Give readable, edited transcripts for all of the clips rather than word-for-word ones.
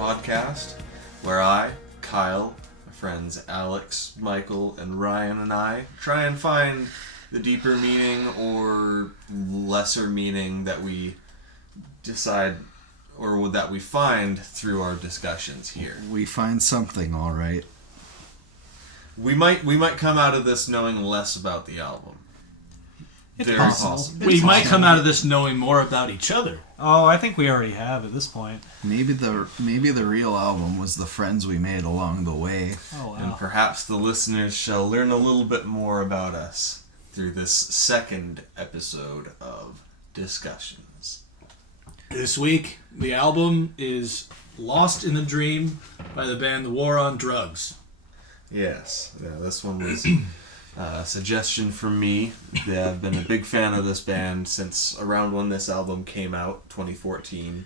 podcast, where I, Kyle, my friends Alex, Michael, and Ryan and I try and find the deeper meaning or lesser meaning that we decide or that we find through our discussions here. We find something, all right. We might come out of this knowing less about the album. It's Very possible. We might come out of this knowing more about each other. Oh, I think we already have at this point. Maybe the real album was the friends we made along the way. Oh, wow. And perhaps the listeners shall learn a little bit more about us through this second episode of Disc-ussions. This week, the album is Lost in a Dream by the band The War on Drugs. Yes, yeah, this one was a suggestion from me. Yeah, I've been a big fan of this band since around when this album came out, 2014.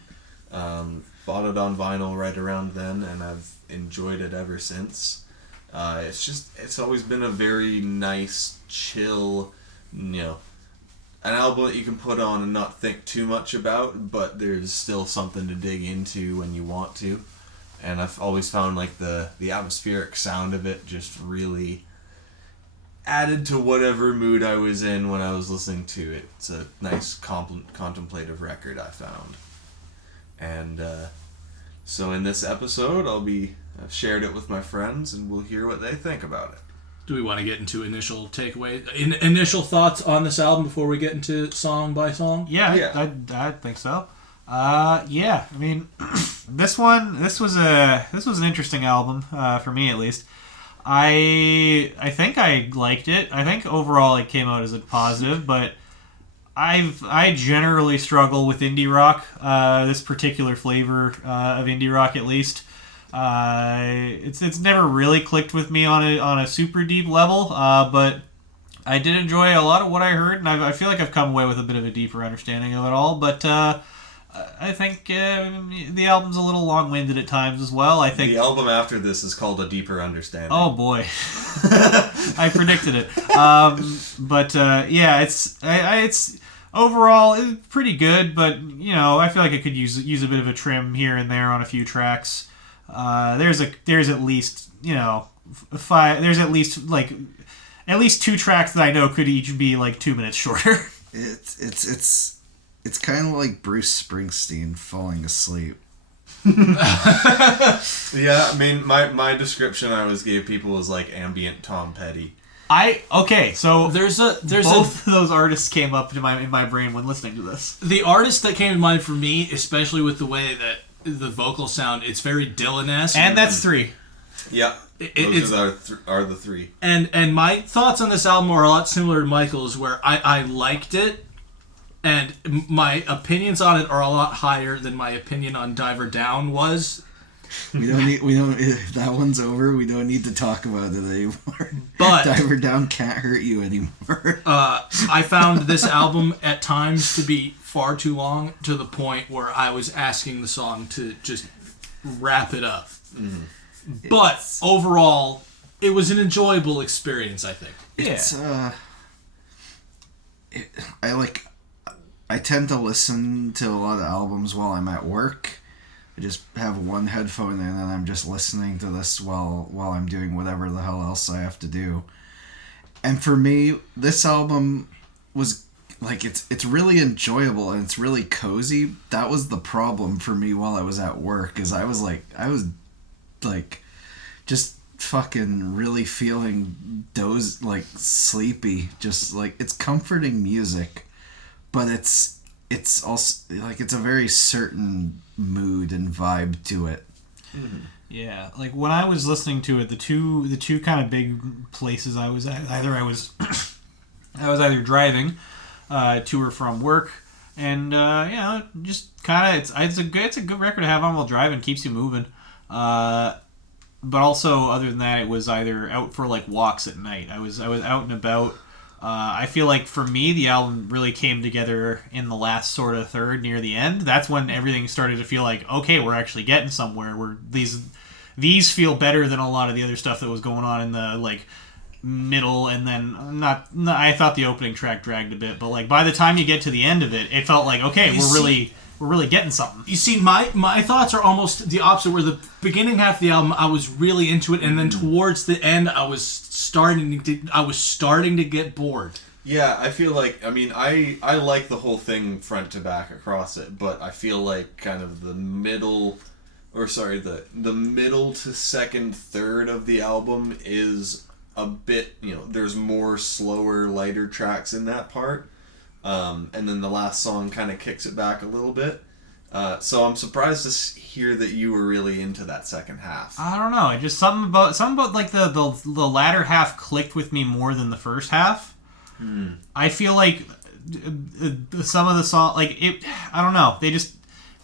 Bought it on vinyl right around then, and I've enjoyed it ever since. It's always been a very nice, chill, an album that you can put on and not think too much about, but there's still something to dig into when you want to. And I've always found like the atmospheric sound of it just really added to whatever mood I was in when I was listening to it. It's a nice contemplative record, I found. And so in this episode, I've shared it with my friends, and we'll hear what they think about it. Do we want to get into initial takeaways, initial thoughts on this album before we get into song by song? Yeah. I think so. I mean, this was an interesting album for me at least. I think I liked it. I think overall it came out as a positive, but I generally struggle with indie rock. This particular flavor of indie rock, at least. It's never really clicked with me on a super deep level, but I did enjoy a lot of what I heard, and I feel like I've come away with a bit of a deeper understanding of it all. But I think the album's a little long-winded at times as well. I think the album after this is called A Deeper Understanding. Oh boy, I predicted it. It's overall it's pretty good, but I feel like it could use a bit of a trim here and there on a few tracks. There's at least five. There's at least two tracks that I know could each be like 2 minutes shorter. It's kind of like Bruce Springsteen falling asleep. Yeah, I mean, my description I always gave people was like ambient Tom Petty. So there's both of those artists came up in my brain when listening to this. The artist that came to mind for me, especially with the way that the vocal sound, it's very Dylan-esque. And that's three. Yeah, those are the three. And my thoughts on this album are a lot similar to Michael's, where I liked it. And my opinions on it are a lot higher than my opinion on Diver Down was. That one's over. We don't need to talk about it anymore. But Diver Down can't hurt you anymore. I found this album at times to be far too long, to the point where I was asking the song to just wrap it up. Mm. But overall, it was an enjoyable experience, I think. I tend to listen to a lot of albums while I'm at work. I just have one headphone in and I'm just listening to this while I'm doing whatever the hell else I have to do. And for me, this album was like it's really enjoyable and it's really cozy. That was the problem for me while I was at work, is I was just fucking really feeling sleepy. Just like, it's comforting music. But it's also like it's a very certain mood and vibe to it. Mm-hmm. Yeah, like when I was listening to it, the two kind of big places I was at, I was either driving to or from work, and just kind of it's a good record to have on while driving, keeps you moving. But also, other than that, it was either out for like walks at night. I was out and about. I feel like for me, the album really came together in the last sort of third near the end. That's when everything started to feel like, okay, we're actually getting somewhere. Where these feel better than a lot of the other stuff that was going on in the like middle, and then I thought the opening track dragged a bit, but like by the time you get to the end of it, it felt like, okay, we're really getting something. You see, my thoughts are almost the opposite. Where the beginning half of the album, I was really into it, and then towards the end, I was starting to get bored. Yeah, I feel like, I mean, I like the whole thing front to back across it, but I feel like kind of the middle to second third of the album is a bit, there's more slower, lighter tracks in that part. And then the last song kind of kicks it back a little bit. So I'm surprised to hear that you were really into that second half. I don't know. Just something about like the latter half clicked with me more than the first half. I feel like some of the song, like it. I don't know.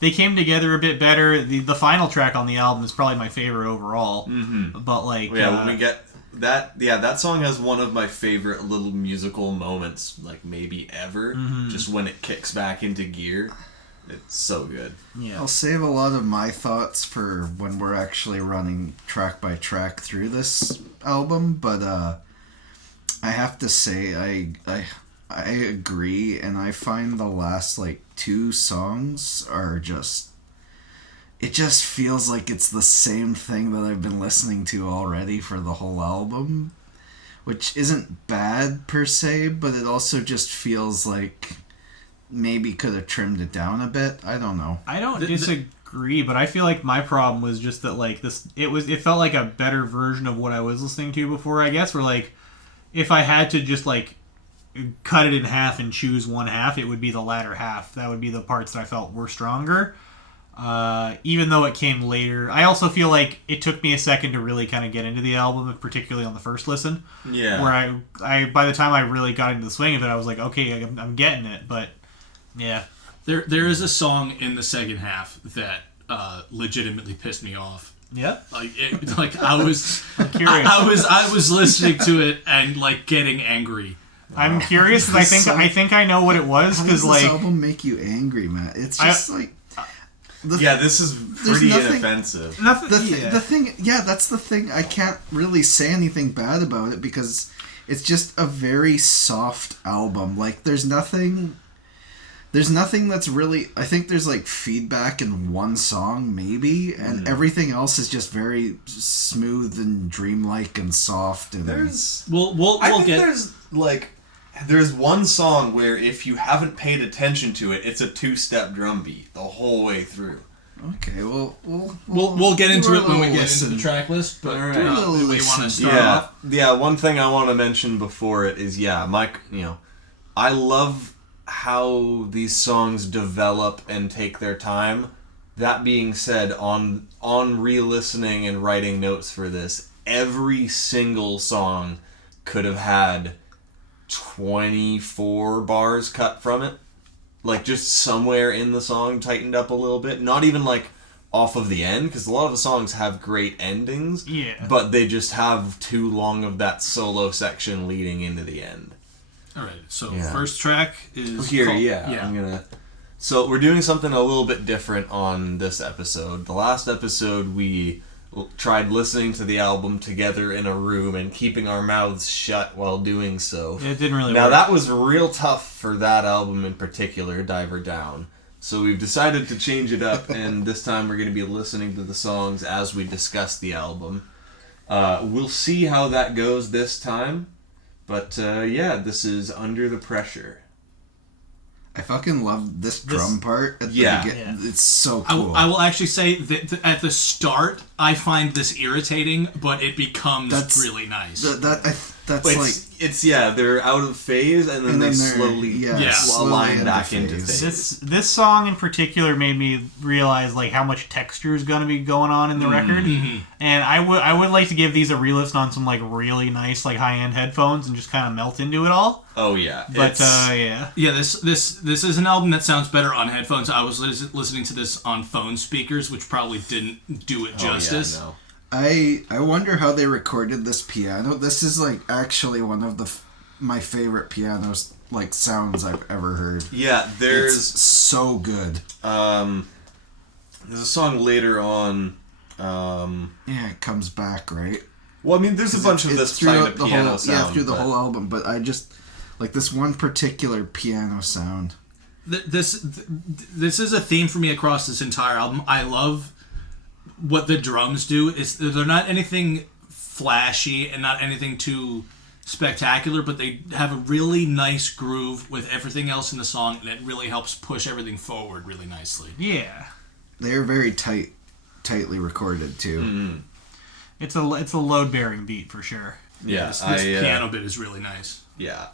They came together a bit better. The final track on the album is probably my favorite overall. Mm-hmm. But like, when we get that song has one of my favorite little musical moments, like maybe ever. Mm-hmm. Just when it kicks back into gear. It's so good. Yeah. I'll save a lot of my thoughts for when we're actually running track by track through this album, but I have to say I agree, and I find the last like 2 songs are it just feels like it's the same thing that I've been listening to already for the whole album, which isn't bad per se, but it also just feels like maybe could have trimmed it down a bit. I don't know. I don't disagree, but I feel like my problem was just that like this. It felt like a better version of what I was listening to before. I guess where like if I had to just like cut it in half and choose one half, it would be the latter half. That would be the parts that I felt were stronger. Even though it came later, I also feel like it took me a second to really kind of get into the album, particularly on the first listen. Yeah. Where I by the time I really got into the swing of it, I was like, okay, I'm getting it, but. Yeah. There is a song in the second half that legitimately pissed me off. Yeah. Like I was curious. I was listening to it and like getting angry. I'm curious because I think I know what it was because like this album make you angry, Matt? It's just this is pretty inoffensive. The thing, that's the thing. I can't really say anything bad about it because it's just a very soft album. Like there's nothing that's really... I think there's, like, feedback in one song, maybe, and everything else is just very smooth and dreamlike and soft. And there's one song where if you haven't paid attention to it, it's a 2-step drum beat the whole way through. Okay, we'll get into it when we get into the track list, but right. we want to start off. Yeah, one thing I want to mention before it is, I love how these songs develop and take their time. That being said, on re-listening and writing notes for this, every single song could have had 24 bars cut from it. Like just somewhere in the song tightened up a little bit. Not even like off of the end, because a lot of the songs have great endings. Yeah. But they just have too long of that solo section leading into the end. All right, so first track is here. So we're doing something a little bit different on this episode. The last episode we tried listening to the album together in a room and keeping our mouths shut while doing so. It didn't really work. Now that was real tough for that album in particular, Diver Down. So we've decided to change it up, and this time we're going to be listening to the songs as we discuss the album. We'll see how that goes this time. But, this is Under the Pressure. I fucking love this drum part at the beginning. It's so cool. I will actually say that at the start, I find this irritating, but it becomes really nice. They're out of phase, and then they slowly align back into phase. This song in particular made me realize like how much texture is going to be going on in the record, and I would like to give these a re-listen on some like really nice like high-end headphones and just kind of melt into it all. Oh yeah, but this is an album that sounds better on headphones. I was listening to this on phone speakers, which probably didn't do it justice. No. I wonder how they recorded this piano. This is like actually one of my favorite piano like sounds I've ever heard. Yeah, it's so good. There's a song later on. It comes back, right? Well, I mean, there's a bunch of this kind of piano sound. Yeah, through the whole album, but I just like this one particular piano sound. This is a theme for me across this entire album. I love what the drums do. They're not anything flashy and not anything too spectacular, but they have a really nice groove with everything else in the song, and it really helps push everything forward really nicely. Yeah. They're very tightly recorded too. Mm-hmm. It's a load bearing beat for sure. Yeah, This piano bit is really nice. Yeah.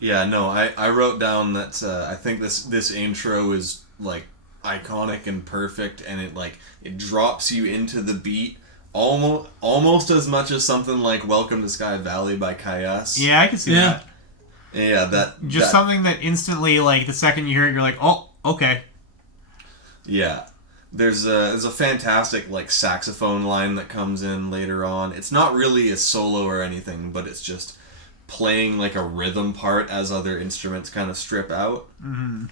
Yeah, no, I wrote down that I think this intro is like iconic and perfect, and it drops you into the beat almost as much as something like Welcome to Sky Valley by Kayas. Yeah, I can see that. Yeah, that something that instantly, like, the second you hear it, you're like, oh, okay. Yeah. There's a fantastic like saxophone line that comes in later on. It's not really a solo or anything, but it's just playing like a rhythm part as other instruments kind of strip out. Mm-hmm.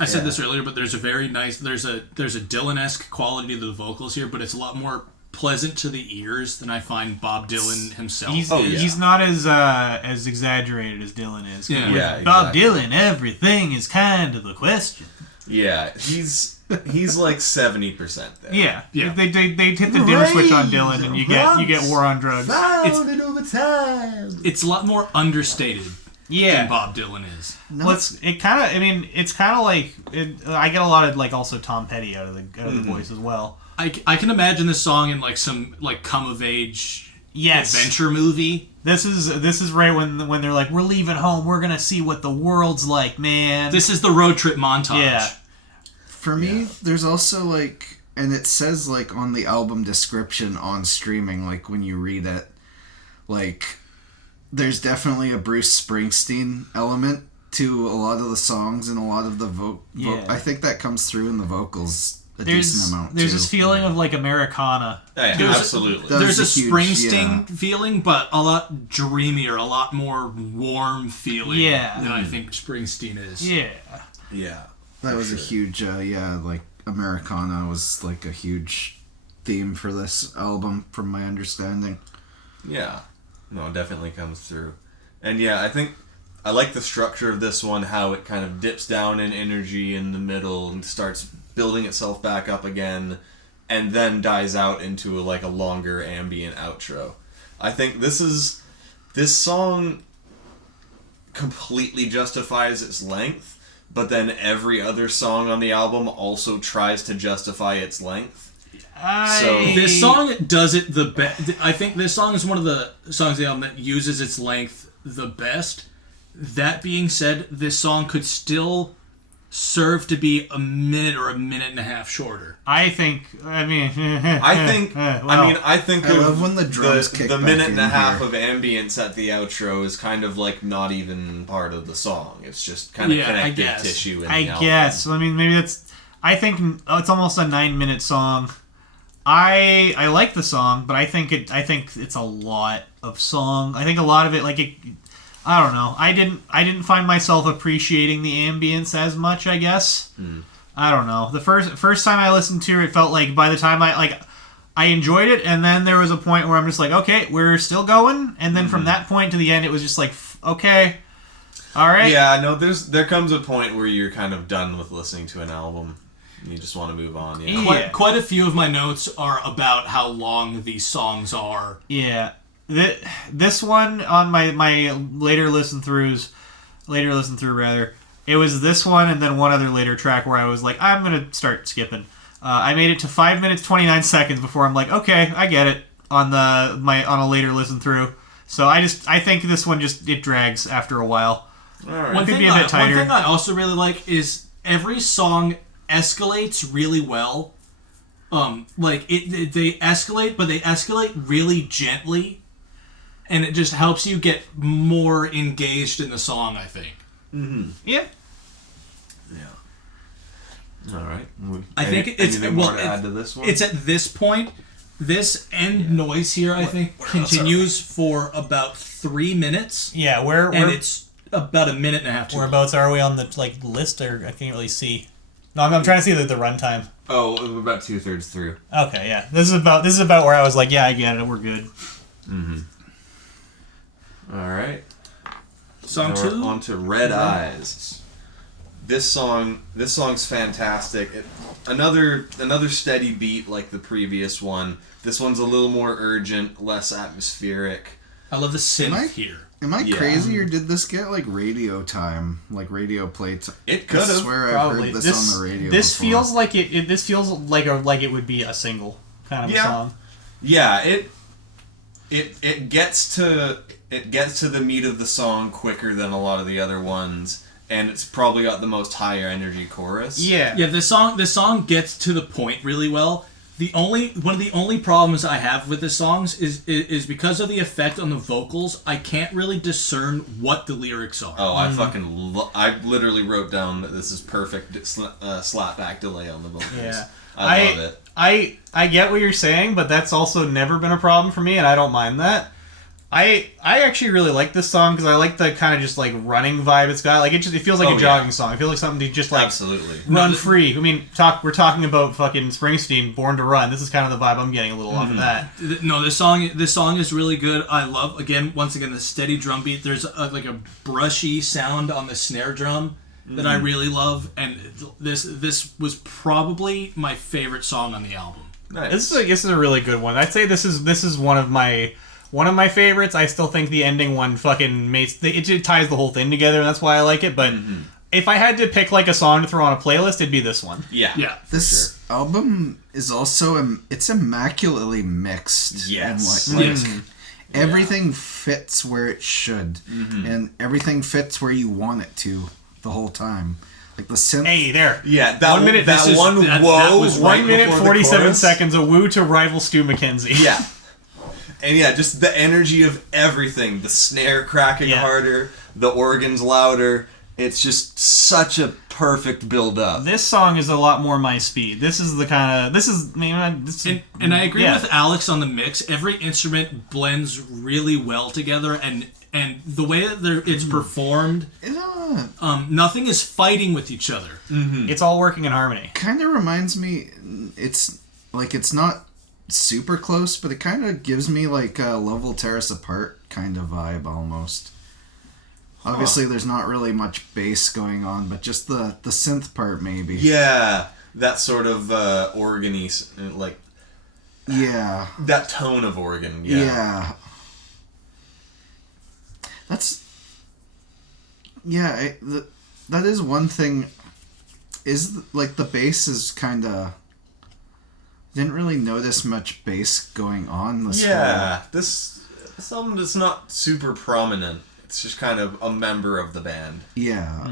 I said this earlier, but there's a very nice there's a Dylan-esque quality to the vocals here, but it's a lot more pleasant to the ears than I find Bob Dylan himself. He's not as exaggerated as Dylan is. Yeah. With Yeah, Bob exactly. Dylan, everything is kind of a question. Yeah, he's like 70% there. Yeah, Yeah. They hit the dimmer switch on Dylan, and you get War on Drugs. It's a lot more understated Yeah, than Bob Dylan is. No, well, it's kind of like I get a lot of like also Tom Petty out of the voice as well. I can imagine this song in like some like come of age Yes, adventure movie. This is right when they're like, we're leaving home, we're gonna see what the world's like, man. This is the road trip montage. Yeah. For me, there's also like, and it says like on the album description on streaming, like when you read it, like there's definitely a Bruce Springsteen element to a lot of the songs and a lot of the Yeah. I think that comes through in the vocals a decent amount There's too. this feeling of like Americana. Yeah, There's- absolutely. That There's a was a huge- Springsteen feeling, but a lot dreamier, a lot more warm feeling Yeah. than I think Springsteen is. Yeah. Yeah. That was a huge, like Americana was like a huge theme for this album, from my understanding. Yeah. No, it definitely comes through. And yeah, I think I like the structure of this one, how it kind of dips down in energy in the middle and starts building itself back up again, and then dies out into a longer ambient outro. I think this song completely justifies its length, but then every other song on the album also tries to justify its length. This song does it the best. I think this song is one of the songs on the album that uses its length the best. That being said, this song could still serve to be a minute or a minute and a half shorter. I think I think I love when the drums kick the back minute and a in half here. of ambience at the outro is kind of like not even part of the song. It's just kind of Yeah, I connective guess. tissue in I the album. guess. I mean, maybe that's. I think it's almost a 9-minute song. I like the song, but I think it's a lot of song. I think a lot of it, I don't know. I didn't find myself appreciating the ambience as much, I guess. I don't know. The first time I listened to it, it felt like by the time I enjoyed it, and then there was a point where I'm just like, okay, we're still going, and then from that point to the end, it was just like, okay, all right. Yeah, no, there comes a point where you're kind of done with listening to an album. You just want to move on. Yeah. Yeah. Quite a few of my notes are about how long these songs are. Yeah. This one on my later listen through, it was this one and then one other later track where I was like, I'm going to start skipping. I made it to 5 minutes 29 seconds before I'm like, okay, I get it on a later listen through. So I think this one it drags after a while. All right. One could thing be a bit tighter. One thing I also really like is every song escalates really well. They escalate, but they escalate really gently, and it just helps you get more engaged in the song, I think. Yeah. Yeah. All right. I think it's anything more to add to this one. It's at this point, this end noise here, I think, continues for about 3 minutes, Yeah, and it's about a minute and a half too long. whereabouts are we on the list, or I can't really see. No, I'm trying to see the runtime. Oh, we're about 2/3 through. Okay, yeah. This is about where I was like, yeah, I get it. We're good. All right. Song Now we're 2? on to Red Eyes. this song's fantastic. Another steady beat like the previous one. This one's a little more urgent, less atmospheric. I love the synth here. Am I Yeah. crazy, or did this get like radio time, like radio play time? It could I have. swear Probably. I've heard this on the radio. This before. feels like it. This feels like it would be a single kind of a song. Yeah, it gets to the meat of the song quicker than a lot of the other ones, and it's probably got the most higher energy chorus. Yeah. Yeah, this song gets to the point really well. One of the only problems I have with this songs is because of the effect on the vocals. I can't really discern what the lyrics are. Oh, I literally wrote down that this is perfect slapback delay on the vocals. Yeah. I love it. I get what you're saying, but that's also never been a problem for me, and I don't mind that. I actually really like this song because I like the kind of just like running vibe it's got. Like it feels like a jogging song. It feels like something to just like Absolutely run free. I mean, we're talking about fucking Springsteen, Born to Run. This is kind of the vibe I'm getting a little off of that. No, this song is really good. I love once again the steady drum beat. There's like a brushy sound on the snare drum that I really love, and this was probably my favorite song on the album. nice. This is a really good one. I'd say this is one of my favorites. I still think the ending one fucking it ties the whole thing together, and that's why I like it. But if I had to pick like a song to throw on a playlist, it'd be this one. Yeah. This album is also it's immaculately mixed. Yes. And Yes. everything fits where it should, and everything fits where you want it to the whole time. Like the synth. Hey there. Yeah, that 1 minute. That This is one that whoa was right 1 minute before the 47 chorus. seconds. A woo to rival Stu McKenzie. Yeah. And yeah, just the energy of everything. The snare cracking harder, the organs louder. It's just such a perfect build up. This song is a lot more my speed. This is the kind of And I agree with Alex on the mix. Every instrument blends really well together, and the way that it's performed, nothing is fighting with each other. It's all working in harmony. Kind of reminds me. It's not super close, but it kind of gives me like a Love Will Tear Us Apart kind of vibe almost. Obviously, there's not really much bass going on, but just the synth part maybe. Yeah, that sort of organ-y, like Yeah. that tone of organ. Yeah. That's. Yeah, that is one thing. Is like the bass is kind of. Didn't really notice much bass going on this Yeah, this album is not super prominent. It's just kind of a member of the band. Yeah.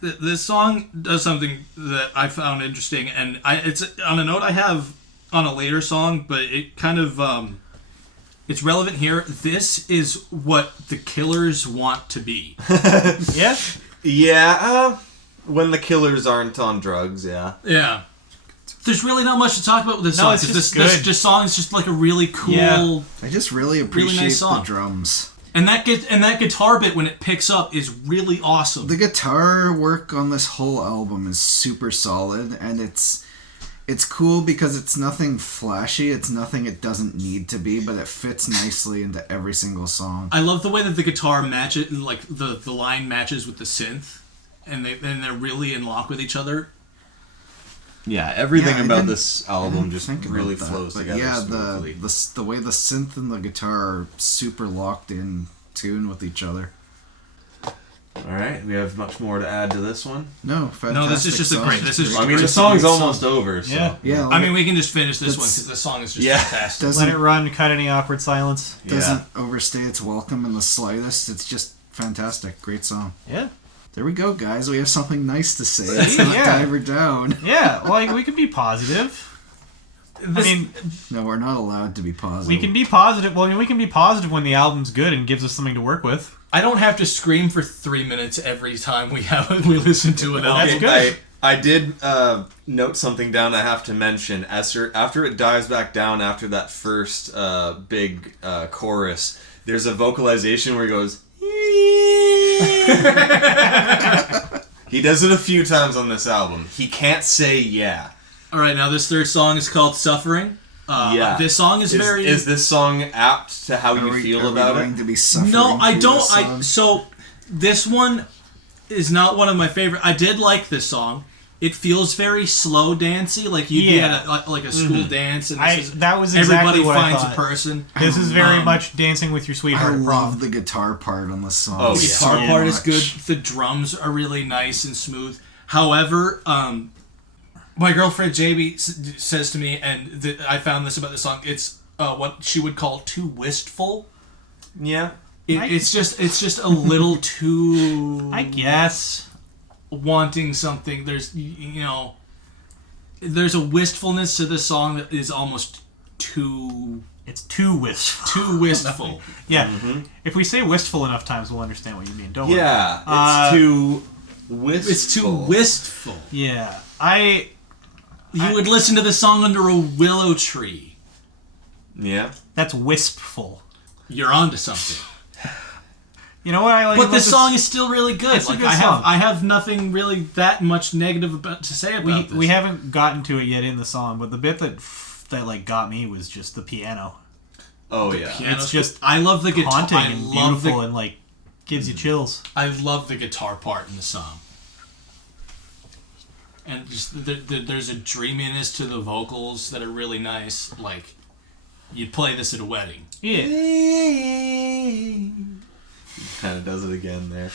This song does something that I found interesting, and it's on a note I have on a later song, but it kind of it's relevant here. This is what the Killers want to be. Yeah. Yeah, when the Killers aren't on drugs, yeah. Yeah. There's really not much to talk about with this No, song. it's just this good. song is just like a really cool, Yeah. I just really appreciate nice the song. drums. and that guitar bit when it picks up is really awesome. The guitar work on this whole album is super solid, and it's cool because it's nothing flashy. It's nothing it doesn't need to be, but it fits nicely into every single song. I love the way that the guitar matches, like the line matches with the synth, and they're really in lock with each other. Yeah, everything Yeah, I about didn't- this I album didn't just think about really that, flows but together yeah, smoothly. the way the synth and the guitar are super locked in tune with each other. Alright, we have much more to add to this one. No, fantastic. No, this is just a song. great- this is I mean, great the song's song. almost over, so... Yeah. Yeah, I mean, we can just finish this one That's- because the song is just Yeah. fantastic. Let doesn't it run. Cut any awkward silence. doesn't overstay its welcome in the slightest. It's just fantastic. Great song. Yeah. There we go, guys. We have something nice to say. Let's not Yeah. dive her down. Yeah. Like we can be positive. I mean, No, we're not allowed to be positive. we can be positive. Well, I mean, we can be positive when the album's good and gives us something to work with. I don't have to scream for 3 minutes every time we listen to an album. That's good. I did note something down I have to mention. After it dives back down after that first big chorus, there's a vocalization where he goes... He does it a few times on this album. He can't say yeah. All right, now this third song is called "Suffering." Yeah. This song is very. Is this song apt to how you feel are we about going it? to be suffering No, I through don't. this song? So this one, is not one of my favorite. I did like this song. It feels very slow dancey, like you'd be at a school dance, and that was exactly everybody what finds I thought. a person. This is very much dancing with your I sweetheart at prom. love the guitar part on the song. Oh, The yeah. guitar so part is much. good. The drums are really nice and smooth. However, my girlfriend JB says to me, and I found this about the song. It's what she would call too wistful. Yeah. It's just a little too. I guess. Wanting something. There's there's a wistfulness to this song that is almost too. It's too wistful. Too wistful. Yeah. If we say wistful enough times, we'll understand what you mean. Don't worry. Yeah. It's too wistful. It's too wistful. Yeah. You would listen to the song under a willow tree. Yeah. That's wispful. You're onto something. You know what I like? But about this song is still really good. It's a Like good song. I have nothing really that much negative to say about this. We haven't gotten to it yet in the song, but the bit that like got me was just the piano. Oh yeah. Piano's It's just I love the guitar. Haunting I and love beautiful and like gives you chills. I love the guitar part in the song. And just there's a dreaminess to the vocals that are really nice. Like, you'd play this at a wedding. Yeah. Kind of does it again there.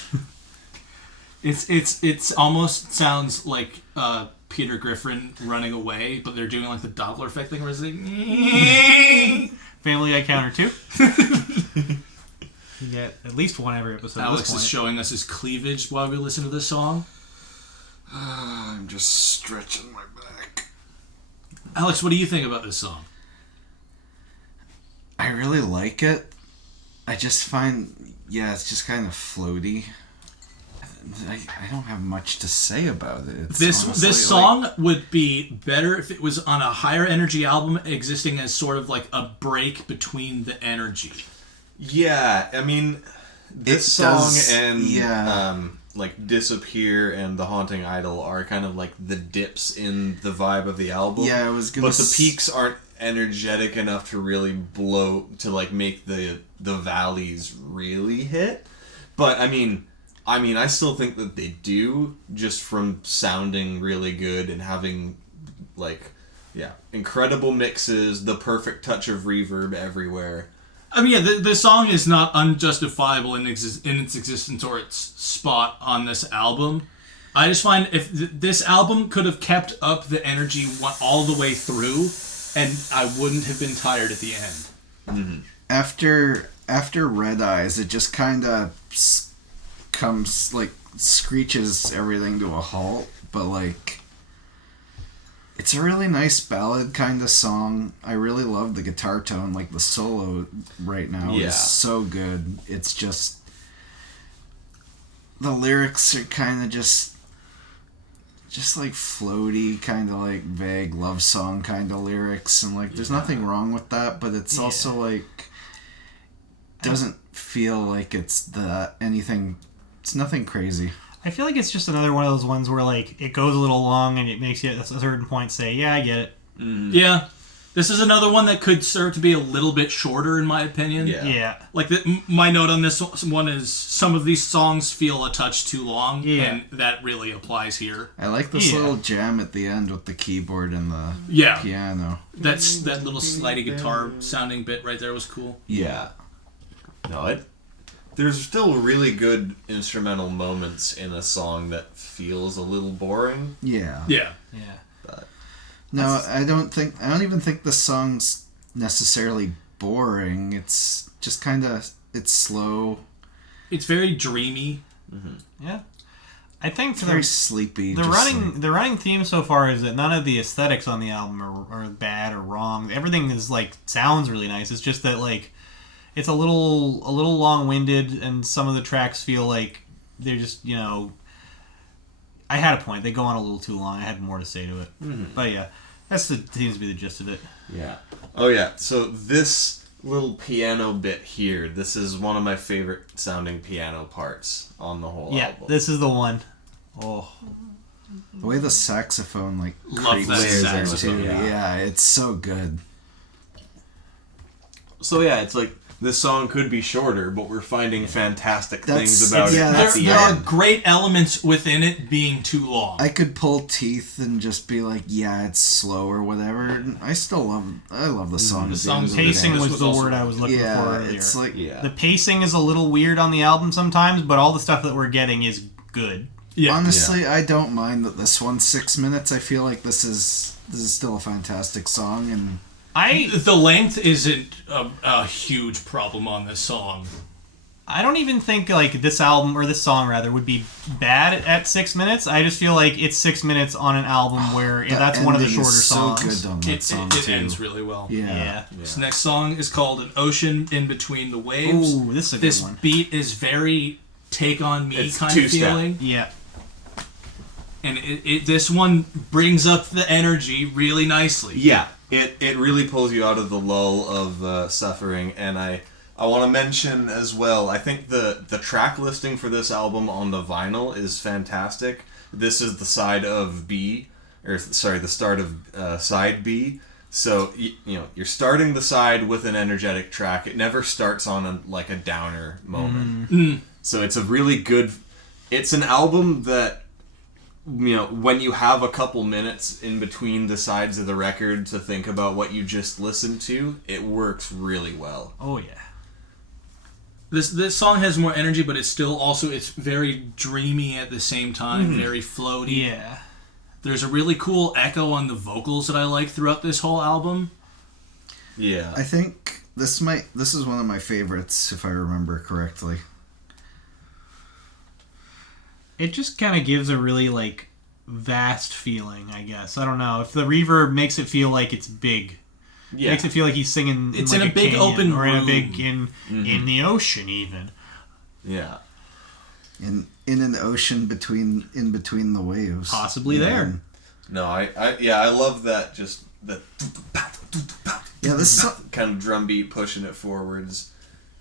It's almost sounds like Peter Griffin running away, but they're doing like the Doppler effect thing where it's like... Family Guy Counter 2. You get at least one every episode. at Alex this is point. showing us his cleavage while we listen to this song. I'm just stretching my back. Alex, what do you think about this song? I really like it. I just find, it's just kind of floaty. I don't have much to say about it. It's This honestly, song would be better if it was on a higher energy album, existing as sort of like a break between the energy. Yeah, I mean, this It song does- and yeah. like Disappear and The Haunting Idol are kind of like the dips in the vibe of the album. Yeah, I was gonna But the peaks aren't energetic enough to really blow to like make the valleys really hit. But I mean, I still think that they do, just from sounding really good and having incredible mixes, the perfect touch of reverb everywhere. I mean, the song is not unjustifiable in its existence or its spot on this album. I just find if this album could have kept up the energy all the way through, and I wouldn't have been tired at the end. Mm-hmm. After Red Eyes, it just kind of comes, like, screeches everything to a halt, but, like, it's a really nice ballad kind of song. I really love the guitar tone, like, the solo right now is so good. It's just, the lyrics are kind of just like floaty, kind of like vague love song kind of lyrics, and like there's nothing wrong with that, but it's also like doesn't feel like it's anything. It's nothing crazy. I feel like it's just another one of those ones where like it goes a little long and it makes you at a certain point say, "Yeah, I get it." Yeah, this is another one that could serve to be a little bit shorter, in my opinion. Yeah. Like my note on this one is some of these songs feel a touch too long, and that really applies here. I like this little jam at the end with the keyboard and the piano. That little slidey guitar sounding bit right there was cool. Yeah. No, there's still really good instrumental moments in a song that feels a little boring. Yeah. Yeah. But No, I don't even think this song's necessarily boring. It's just kind of, it's slow. It's very dreamy. Yeah. I think It's very sleepy. the running theme so far is that none of the aesthetics on the album are bad or wrong. Everything is like sounds really nice. It's just that like it's a little long-winded, and some of the tracks feel like they're just, I had a point. They go on a little too long. I had more to say to it. But yeah, seems to be the gist of it. yeah. Oh yeah. So this little piano bit here, this is one of my favorite sounding piano parts on the whole album. This is the one. Oh. The way the saxophone Love creeps that in saxophone. too. Yeah, it's so good. So yeah, it's like this song could be shorter, but we're finding fantastic That's- things about yeah, it that's at the There are end. great elements within it being too long. I could pull teeth and just be like, yeah, it's slow or whatever. And I love the song. The at the song's end of the day. Pacing This was was the also word I was looking for Yeah, earlier. it's like Yeah. The pacing is a little weird on the album sometimes, but all the stuff that we're getting is good. yeah. honestly, I don't mind that this one's 6 minutes. I feel like this is still a fantastic song, and The length isn't a huge problem on this song. I don't even think like this album or this song rather would be bad at 6 minutes. I just feel like it's 6 minutes on an album where the that's one of the ending shorter is songs. so good on that song It too. ends really well. Yeah. This next song is called An Ocean in Between the Waves. Ooh, this is a This good one. beat is very Take On Me It's kind of two-step. feeling. Yeah. And this one brings up the energy really nicely. Yeah, it really pulls you out of the lull of suffering, and I want to mention as well, I think the track listing for this album on the vinyl is fantastic. This is the side of B, or sorry, the start of side B. So you're starting the side with an energetic track. It never starts on a downer moment. So it's a really good. It's an album that, when you have a couple minutes in between the sides of the record to think about what you just listened to, it works really well. Oh yeah. This song has more energy, but it's very dreamy at the same time, very floaty. Yeah. There's a really cool echo on the vocals that I like throughout this whole album. Yeah. I think this is one of my favorites, if I remember correctly. It just kind of gives a really like vast feeling, I guess. I don't know if the reverb makes it feel like it's big. Yeah. Makes it feel like he's singing. It's in in like a big canyon, open or in a room. big in the ocean even. Yeah. In an ocean in between the waves. Possibly there. No, I love that, just the Yeah, this kind of drum beat pushing it forwards.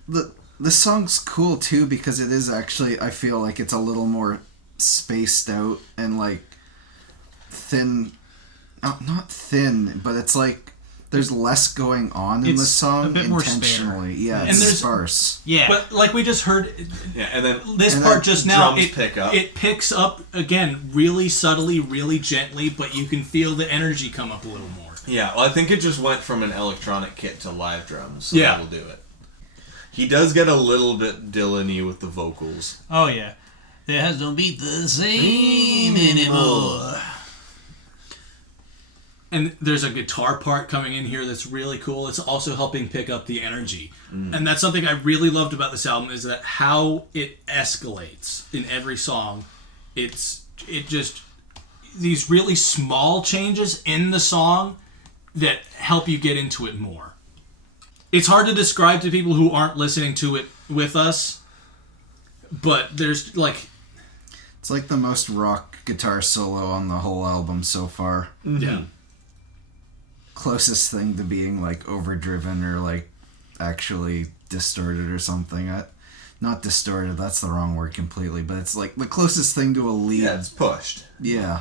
this song's cool too because it is actually, I feel like it's a little more spaced out and like thin. Not thin, but it's like there's less going on in It's this song a bit more intentionally. Yeah, And it's there's- sparse. Yeah. But like we just heard, Yeah, and then this And part then just now, drums pick up. it picks up again really subtly, really gently, but you can feel the energy come up a little more. yeah, well, I think it just went from an electronic kit to live drums, so Yeah. that'll do it. He does get a little bit Dylan-y with the vocals. Oh yeah. It has don't beat the same anymore. And there's a guitar part coming in here that's really cool. It's also helping pick up the energy. And that's something I really loved about this album is that how it escalates in every song. It just these really small changes in the song that help you get into it more. It's hard to describe to people who aren't listening to it with us, but there's like It's like the most rock guitar solo on the whole album so far. yeah. Closest thing to being like overdriven or like actually distorted or something. Not distorted, that's the wrong word completely, but it's like the closest thing to a lead. Yeah, it's pushed. Yeah.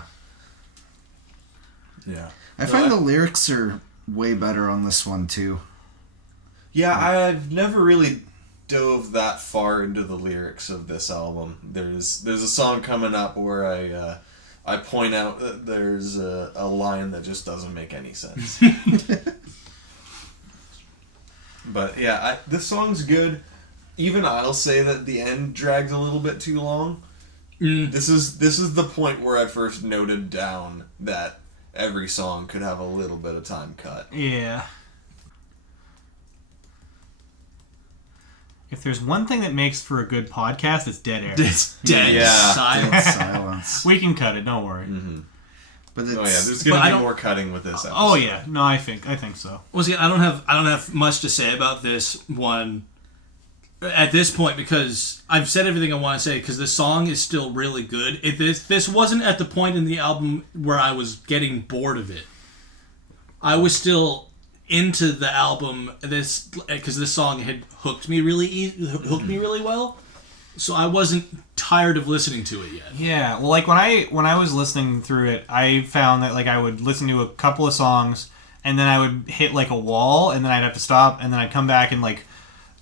Yeah. I find the lyrics are way better on this one too. Yeah, I've never really dove that far into the lyrics of this album. There's a song coming up where I point out that there's a line that just doesn't make any sense. But yeah, this song's good. Even I'll say that the end drags a little bit too long. This is the point where I first noted down that every song could have a little bit of time cut. Yeah. If there's one thing that makes for a good podcast, it's dead air. It's dead Yeah. silence. Dead silence. We can cut it, don't worry. But it's Oh yeah, there's But I gonna be don't- more cutting with this episode. Oh yeah, no, I think so. Once again, I don't have much to say about this one at this point because I've said everything I want to say because the song is still really good. This wasn't at the point in the album where I was getting bored of it. I was still into the album because this song had hooked me really well. So I wasn't tired of listening to it yet. Yeah, well, like when I was listening through it, I found that like I would listen to a couple of songs, and then I would hit like a wall, and then I'd have to stop, and then I'd come back and like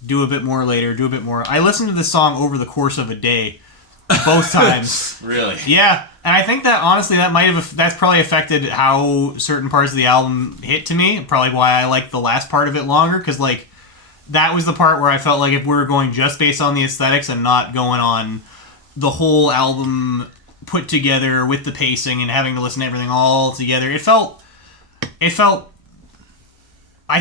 do a bit more later, do a bit more. I listened to this song over the course of a day, both times. Really? Yeah, and I think that honestly that's probably affected how certain parts of the album hit to me. Probably why I like the last part of it longer, because like that was the part where I felt like if we were going just based on the aesthetics and not going on the whole album put together with the pacing and having to listen to everything all together, it felt. I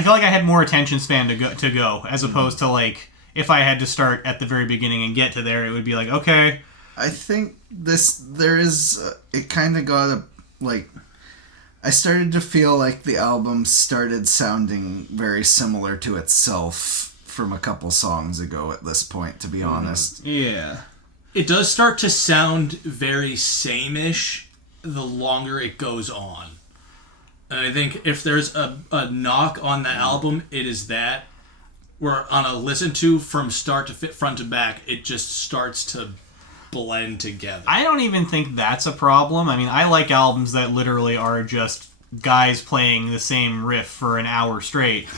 feel like I had more attention span to go as opposed to like if I had to start at the very beginning and get to there, it would be like, okay. I think it kind of got I started to feel like the album started sounding very similar to itself from a couple songs ago at this point, to be honest. Yeah. It does start to sound very same-ish the longer it goes on. And I think if there's a knock on the album, it is that. Where on a listen to from start to front to back, it just starts to blend together. I don't even think that's a problem. I mean, I like albums that literally are just guys playing the same riff for an hour straight.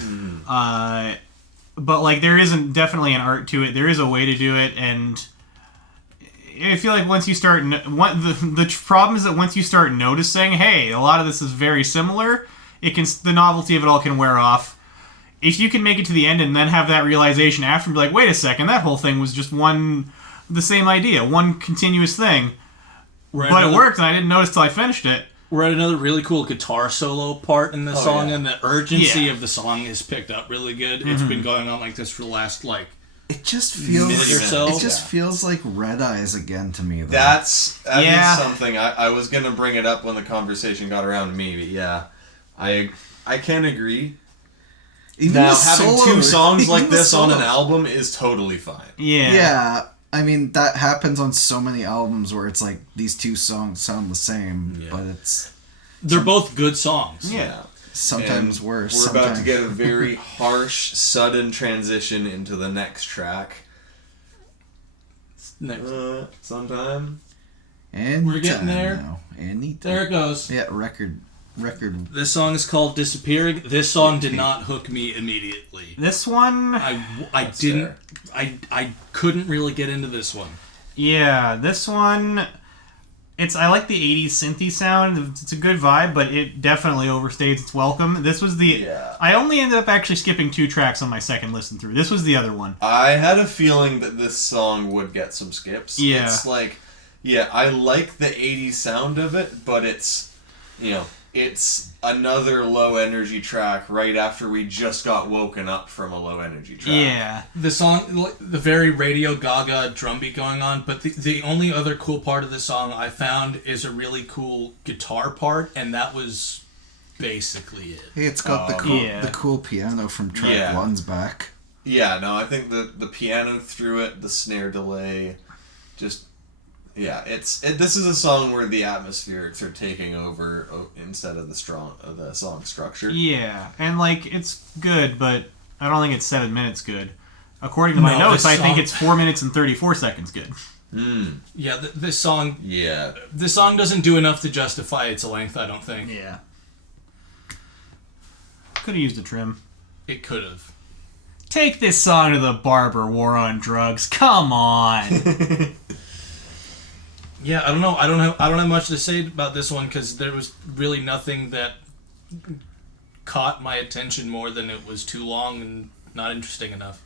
But like there isn't definitely an art to it. There is a way to do it, and I feel like once you start, the problem is that once you start noticing, hey, a lot of this is very similar, the novelty of it all can wear off. If you can make it to the end and then have that realization after and be like, wait a second, that whole thing was just the same idea, one continuous thing. But it worked, and I didn't notice till I finished it. We're at another really cool guitar solo part in the song, and the urgency of the song is picked up really good. It's been going on like this for the last, it just feels minute or so. It just feels like Red Eyes again to me, though. That is something I was going to bring it up when the conversation got around to me, but yeah, I can agree. Even now, the having solo, two songs even like the this on an solo. album is totally fine. Yeah. Yeah, I mean, that happens on so many albums where it's like these two songs sound the same, but they're both good songs. Yeah. Sometimes And worse. We're sometimes. about to get a very harsh, sudden transition into the next track. Sometime. And We're getting there. Now. Anytime. There it goes. Yeah, record. This song is called Disappearing. This song did not hook me immediately. This one... I didn't... I couldn't really get into this one. Yeah, this one... I like the 80s synthy sound. It's a good vibe, but it definitely overstays its welcome. This was the... Yeah. I only ended up actually skipping 2 tracks on my second listen through. This was the other one. I had a feeling that this song would get some skips. Yeah. It's like... Yeah, I like the 80s sound of it, but it's... It's another low-energy track right after we just got woken up from a low-energy track. Yeah. The song, the very Radio Gaga drum beat going on, but the only other cool part of the song I found is a really cool guitar part, and that was basically it. Hey, it's got the cool piano from track 1's back. Yeah, no, I think the piano through it, the snare delay, just... Yeah, this is a song where the atmospherics are taking over instead of the song structure. Yeah, and it's good, but I don't think it's 7 minutes good. According to my notes, I think it's 4 minutes and 34 seconds good. Yeah, this song. Yeah, this song doesn't do enough to justify its length. I don't think. Yeah, could have used a trim. It could have. Take this song to the barber. War on drugs. Come on. Yeah, I don't know. I don't have much to say about this one because there was really nothing that caught my attention more than it was too long and not interesting enough.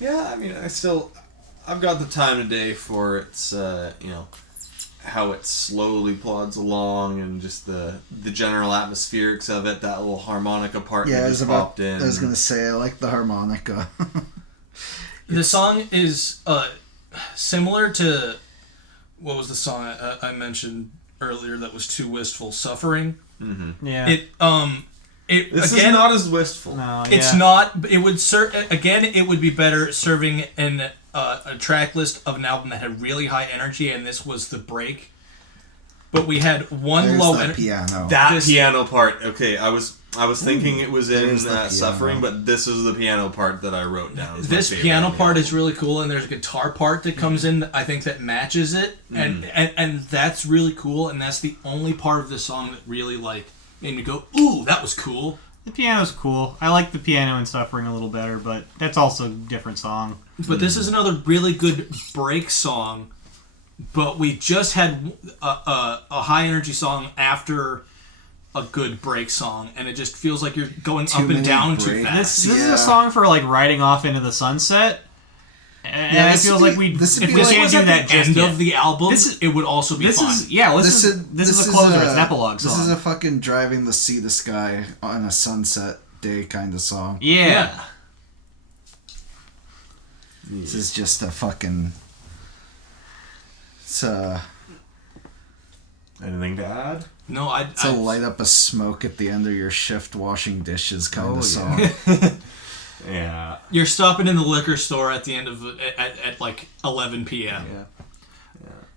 Yeah, I mean, I've got the time of day for its, how it slowly plods along and just the general atmospherics of it. That little harmonica part that just popped in. I was gonna say I like the harmonica. The song is similar to what was the song I mentioned earlier that was too wistful, Suffering. Mm-hmm. Yeah. This again, is not as wistful. No, it's not. It would it would be better serving in a track list of an album that had really high energy, and this was the break. But we had one low energy. Piano. Piano part. Okay, I was thinking it was in Suffering, but this is the piano part that I wrote down. This piano part is really cool, and there's a guitar part that comes in, I think, that matches it, and that's really cool, and that's the only part of the song that really, made me go, ooh, that was cool. The piano's cool. I like the piano and suffering a little better, but that's also a different song. But this is another really good break song. But we just had a high energy song after a good break song, and it just feels like you're going up and down too fast. This is a song for like riding off into the sunset. And it feels like if we can't do that just end yet. of the album, it would also be fun. This is a closer. It's an epilogue song. This is a fucking driving the sea to sky on a sunset day kind of song. Yeah. This is just a fucking... It's Anything to add? No, It's a light up a smoke at the end of your shift washing dishes kind of song. Yeah. You're stopping in the liquor store at the end of at like 11 p.m. Yeah.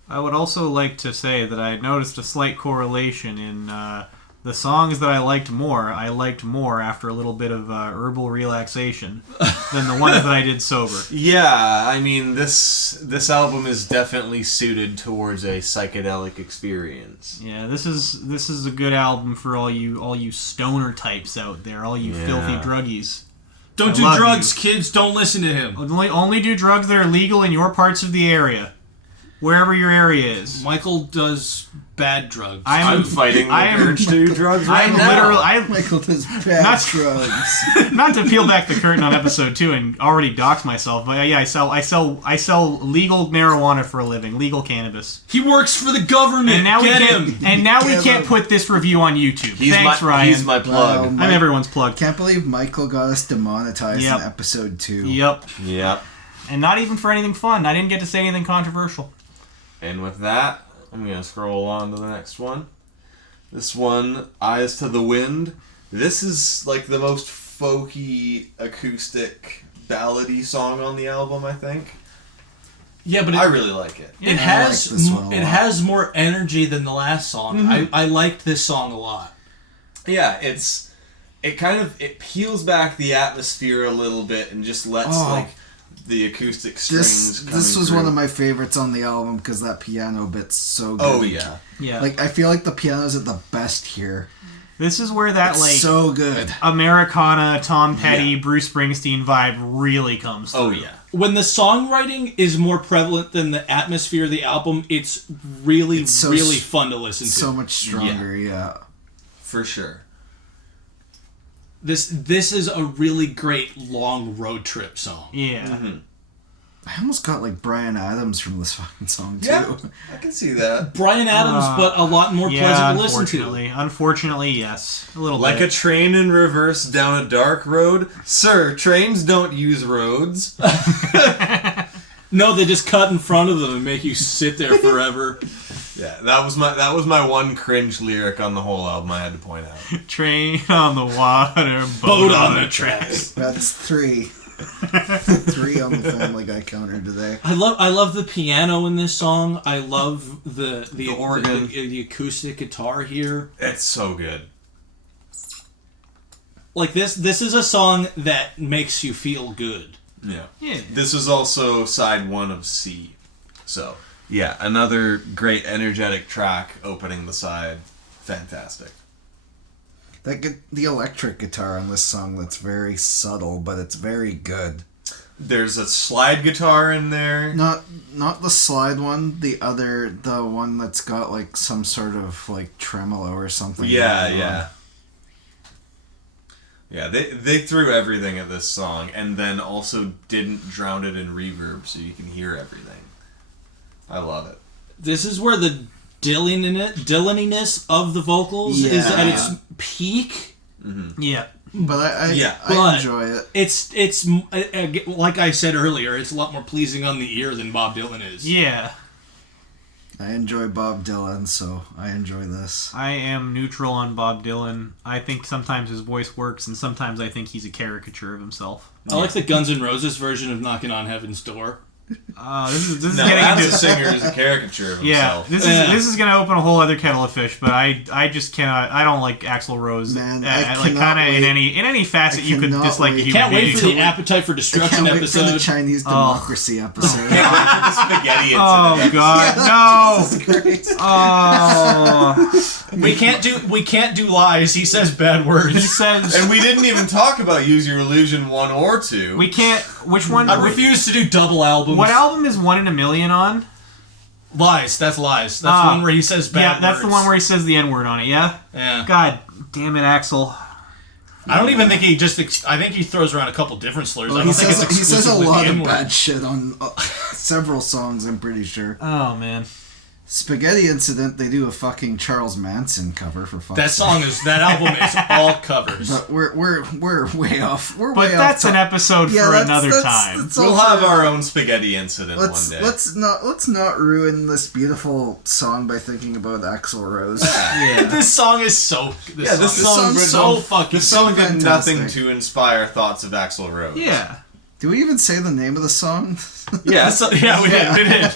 I would also like to say that I noticed a slight correlation in the songs that I liked more after a little bit of herbal relaxation than the ones that I did sober. Yeah, I mean this album is definitely suited towards a psychedelic experience. Yeah, this is a good album for all you stoner types out there, all you filthy druggies. Don't do drugs, kids. Don't listen to him. Only do drugs that are legal in your parts of the area, wherever your area is. Michael does bad drugs. I'm fighting the urge to do drugs right now. Michael does bad drugs. Not to peel back the curtain on episode 2 and already dox myself, but yeah, I sell legal marijuana for a living, legal cannabis. He works for the government. And now we can't put this review on YouTube. Thanks, Ryan. He's my plug. I'm everyone's plug. Can't believe Michael got us demonetized in episode 2. Yep. And not even for anything fun. I didn't get to say anything controversial. And with that, I'm going to scroll on to the next one. This one, Eyes to the Wind. This is like the most folky, acoustic, ballady song on the album, I think. Yeah, but I really like it. It has more energy than the last song. Mm-hmm. I liked this song a lot. Yeah, it peels back the atmosphere a little bit and just lets the acoustic strings This was through. one of my favorites on the album because that piano bit's so good. Oh yeah. Like I feel like the piano's at the best here. This is where that it's so good Americana, Tom Petty, Bruce Springsteen vibe really comes through. Oh yeah. When the songwriting is more prevalent than the atmosphere of the album, it's really fun to listen to. So much stronger, yeah. For sure. This is a really great long road trip song. Yeah. Mm-hmm. I almost got like Bryan Adams from this fucking song too. Yeah, I can see that. Bryan Adams, but a lot more pleasant to listen to. Unfortunately, yes. A little like bit. a train in reverse down a dark road. Sir, trains don't use roads. No, they just cut in front of them and make you sit there forever. Yeah, that was my one cringe lyric on the whole album I had to point out. Train on the water, boat on the tracks. That's 3. 3 on the Family Guy counter today. I love the piano in this song. I love the organ, the acoustic guitar here. It's so good. Like this is a song that makes you feel good. Yeah. Yeah. This was also side 1 of C. So, yeah, another great energetic track opening the side. Fantastic. The electric guitar on this song that's very subtle, but it's very good. There's a slide guitar in there. Not the slide one, the one that's got like some sort of like tremolo or something. Yeah. Yeah, they threw everything at this song and then also didn't drown it in reverb so you can hear everything. I love it. This is where the Dylaniness of the vocals is at its peak. Mm-hmm. Yeah. But I enjoy it. It's like I said earlier, it's a lot more pleasing on the ear than Bob Dylan is. Yeah. I enjoy Bob Dylan, so I enjoy this. I am neutral on Bob Dylan. I think sometimes his voice works, and sometimes I think he's a caricature of himself. I like the Guns N' Roses version of Knocking on Heaven's Door. This is No, getting as into a singer is a caricature of yeah. himself. This is gonna open a whole other kettle of fish. But I just cannot. I don't like Axl Rose. Man, like kind of in any facet you could cannot dislike a wait. human Can't wait being. for the Appetite for I Destruction can't wait for the episode. Chinese democracy episode. Can't wait for the spaghetti incident. Oh God, no! Christ. Oh, We can't do lies. He says bad he words. says And we didn't even talk about Use Your Illusion 1 or 2. we can't. Which one? I refuse to do double albums. What album is 1 in a Million on? Lies. That's lies. That's the one where he says bad words. Yeah, that's the one where he says the N word on it. Yeah. Yeah. God damn it, Axl. I don't even think he just. I think he throws around a couple different slurs. Well, I don't think it's he says a exclusively lot the of N-word. bad shit on several songs, I'm pretty sure. Oh man. Spaghetti Incident, they do a fucking Charles Manson cover for fuck's That sake. song is. That album is all covers. But we're way off. We're But way that's off an episode for another time. that's We'll all have for- our own spaghetti incident Let's one day. let's not ruin this beautiful song by thinking about Axl Rose. This song is so. Yeah, this is song so did- fucking. This song did fantastic. nothing to inspire thoughts of Axl Rose. Yeah. Do we even say the name of the song? Yeah. Yeah, we did. We did.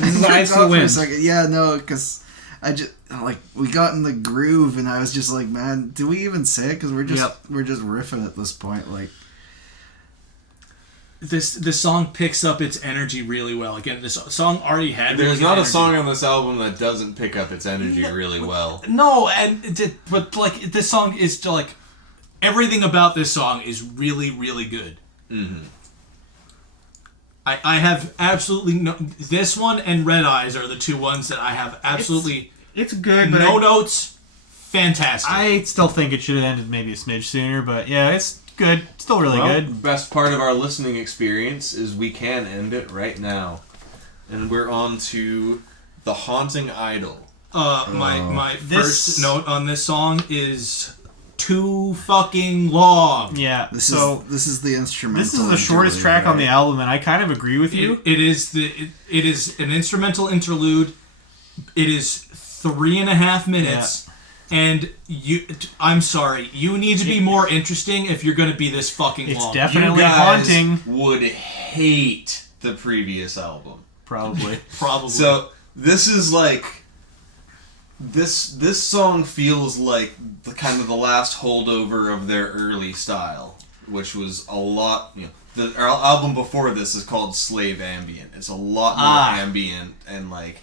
This is I Axl forgot for a wins. second. Yeah, no, because I just like we got in the groove, and I was just like, man, do we even say it? Because we're just riffing at this point. Like, This song picks up its energy really well. Again, this song already had. There's really not good a song energy. on this album that doesn't pick up its energy really well. No, but like this song is still like everything about this song is really really good. Mm-hmm. I have absolutely no. This one and Red Eyes are the two ones that I have absolutely It's good, but no notes. Fantastic. I still think it should have ended maybe a smidge sooner. But yeah, it's good. Still really Well, good. best part of our listening experience is we can end it right now. And we're on to The Haunting Idol. My This- first note on this song is too fucking long. Yeah. this is the instrumental. This is the shortest interlude, track on the right? album, and I kind of agree with you. It is an instrumental interlude. It is 3.5 minutes, and I'm sorry, you need to be more interesting if you're going to be this fucking It's long. definitely You guys haunting. would hate the previous album. Probably. Probably. So this is like this song feels like the kind of the last holdover of their early style, which was a lot. You know, our album before this is called Slave Ambient. It's a lot more ambient and like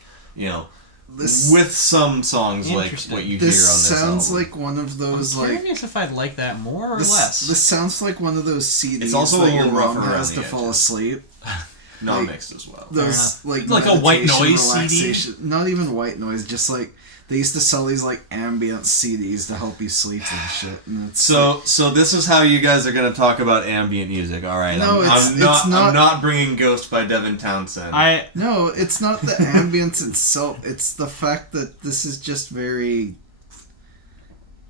This with some songs like Interesting. what you hear on this this sounds album. like one of those I'm like. curious if I'd like that more or This, less. this sounds like one of those CDs It's also a that your little rougher mom around has the to edges. fall asleep. Not like- mixed as well. Those Like a white meditation, noise CD? relaxation- Not even white noise, just like they used to sell these like ambient CDs to help you sleep and shit. And it's So this is how you guys are gonna talk about ambient music. All right, No, I'm it's not- I'm not bringing Ghost by Devin Townsend. no, it's not the ambience itself. It's the fact that this is just very.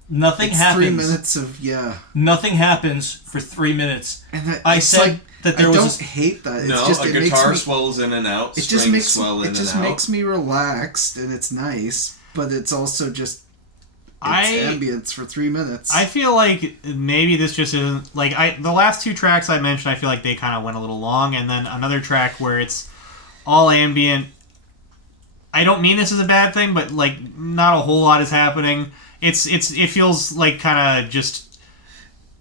nothing It's happens. 3 minutes of Nothing happens for 3 minutes. and I it's said like, that there I was don't a- hate that. It's no, just a it guitar makes me, swells in and out. it just strings makes swell in it just and out. makes me relaxed and it's nice, but it's also just it's I ambience for 3 minutes. I feel like maybe this just isn't like the last two tracks I mentioned. I feel like they kind of went a little long, and then another track where it's all ambient. I don't mean this is a bad thing, but like not a whole lot is happening. It feels like kind of just.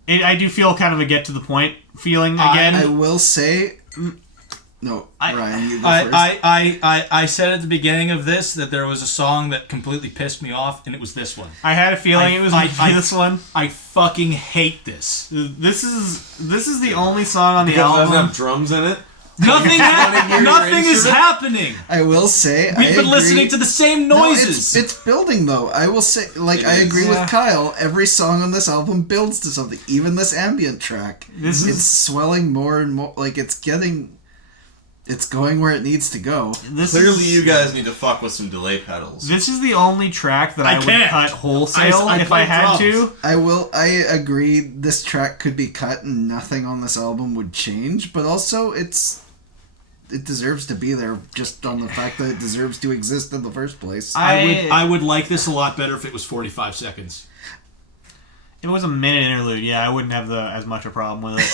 I do feel kind of a get to the point feeling again. I will say, no, Ryan, you go first. I said at the beginning of this that there was a song that completely pissed me off, and it was this one. I had a feeling it was going to be this one. I fucking hate this. This is the only song on the Because it doesn't album. have drums in it. Nothing nothing is happening. I will say, We've been agree. listening to the same noises. No, it's building though. I will say, like, It I is. agree Yeah. with Kyle. Every song on this album builds to something. Even this ambient track, This it's is- swelling more and more. Like it's going where it needs to go. Clearly, you guys need to fuck with some delay pedals. This is the only track that I I would can't. cut wholesale I if play I had drums. to. I agree. This track could be cut, and nothing on this album would change. But also, it deserves to be there just on the fact that it deserves to exist in the first place. I would like this a lot better if it was 45 seconds. If it was a minute interlude, yeah, I wouldn't have as much a problem with it.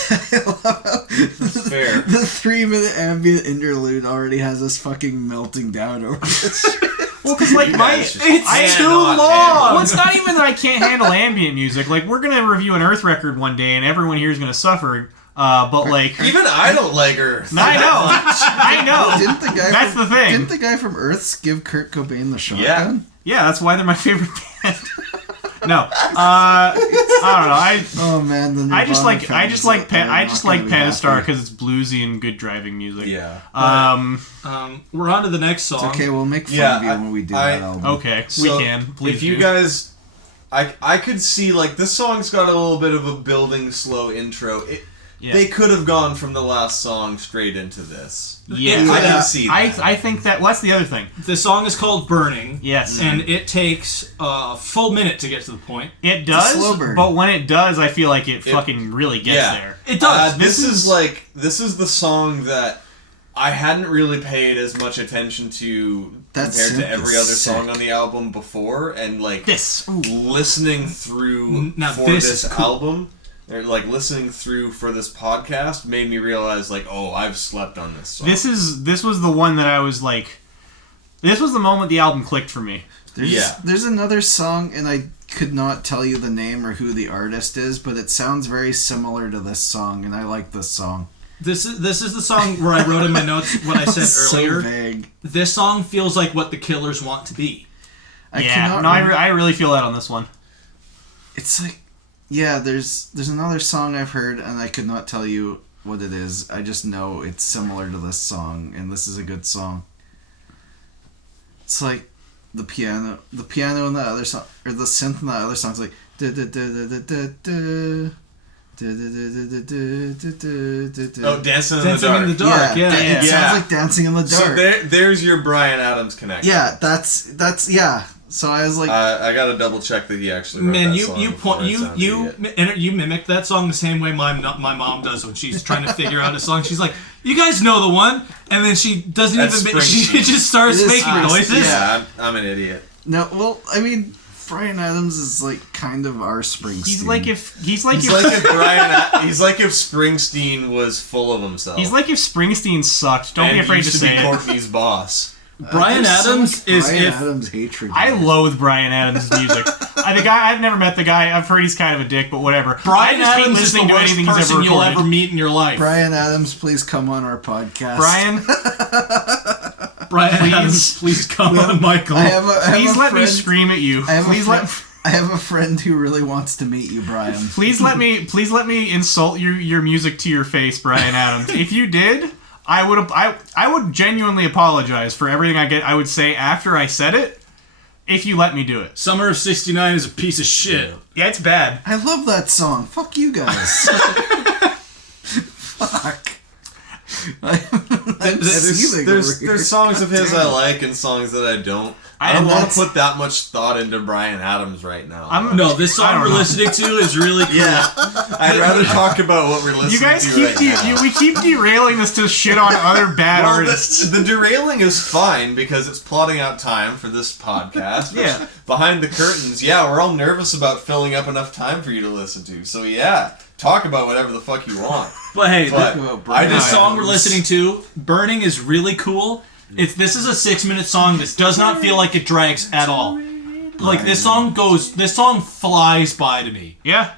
That's fair. The 3-minute ambient interlude already has us fucking melting down over this shit. Well, because like it's too long. Well, it's not even that I can't handle ambient music. Like, we're gonna review an Earth record one day, and everyone here is gonna suffer. But like, Even I don't like Earth. I know. That's the thing. Didn't the guy from Earths give Kurt Cobain the shotgun? Yeah, that's why they're my favorite band. No, I don't know. Oh man, the I just like Pentastar Pentastar because it's bluesy and good driving music. Yeah. We're on to the next song. It's okay, we'll make fun of you when we do that album. Okay, we can. Please if you do. guys, I could see like this song's got a little bit of a building slow intro. They could have gone from the last song straight into this. Yeah, I can see that. I think that. Well, that's the other thing. The song is called Burning. Yes. And it takes a full minute to get to the point. It does, slow burn. but when it does, I feel like it fucking really gets there. It does. This is the song that I hadn't really paid as much attention to compared to every other song on the album before, and like listening through this album. Or like listening through for this podcast made me realize like, oh, I've slept on this song. This was the one that I was like, this was the moment the album clicked for me. There's another song, and I could not tell you the name or who the artist is, but it sounds very similar to this song, and I like this song. This is the song where I wrote in my notes what I said earlier. So vague. This song feels like what the Killers want to be. I really feel that on this one. It's like, yeah, there's another song I've heard, and I could not tell you what it is. I just know it's similar to this song, and this is a good song. It's like the piano in that other song, or the synth in that other song's like da da da da da da. Oh, Dancing in the Dark. Yeah. It sounds like Dancing in the Dark. So there's your Bryan Adams connection. Yeah, that's yeah. So I was like, I gotta double check that he actually wrote that song. You mimicked that song the same way my mom does when she's trying to figure out a song. She's like, "You guys know the one," and then she doesn't she just starts making noises. Yeah, I'm an idiot. No, well, I mean, Bryan Adams is like kind of our Springsteen. He's like if Springsteen was full of himself. He's like if Springsteen sucked. Don't be afraid to say it. Courtney's boss. Bryan Adams is Adams hatred. I loathe Bryan Adams' music. I've never met the guy. I've heard he's kind of a dick, but whatever. Bryan Adams is the worst person you'll ever meet in your life. Bryan Adams, please come on our podcast. Bryan Adams, please come on my call. Please let me scream at you. I have a friend who really wants to meet you, Brian. Please let me insult your music to your face, Bryan Adams. If you did, I would genuinely apologize for everything I would say after I said it, if you let me do it. Summer of '69 is a piece of shit. Yeah, it's bad. I love that song. Fuck you guys. Fuck. There's songs of his I like and songs that I don't. I don't want to put that much thought into Bryan Adams right now. This song we're listening to is really cool. Yeah, I'd rather talk about what we're listening to. You guys we keep derailing this to shit on other bad artists. The derailing is fine because it's plotting out time for this podcast. Yeah. Behind the curtains, we're all nervous about filling up enough time for you to listen to. So talk about whatever the fuck you want. But hey, this song we're listening to, Burning, is really cool. This is a 6-minute song that does not feel like it drags at all. Like this song flies by to me. Yeah.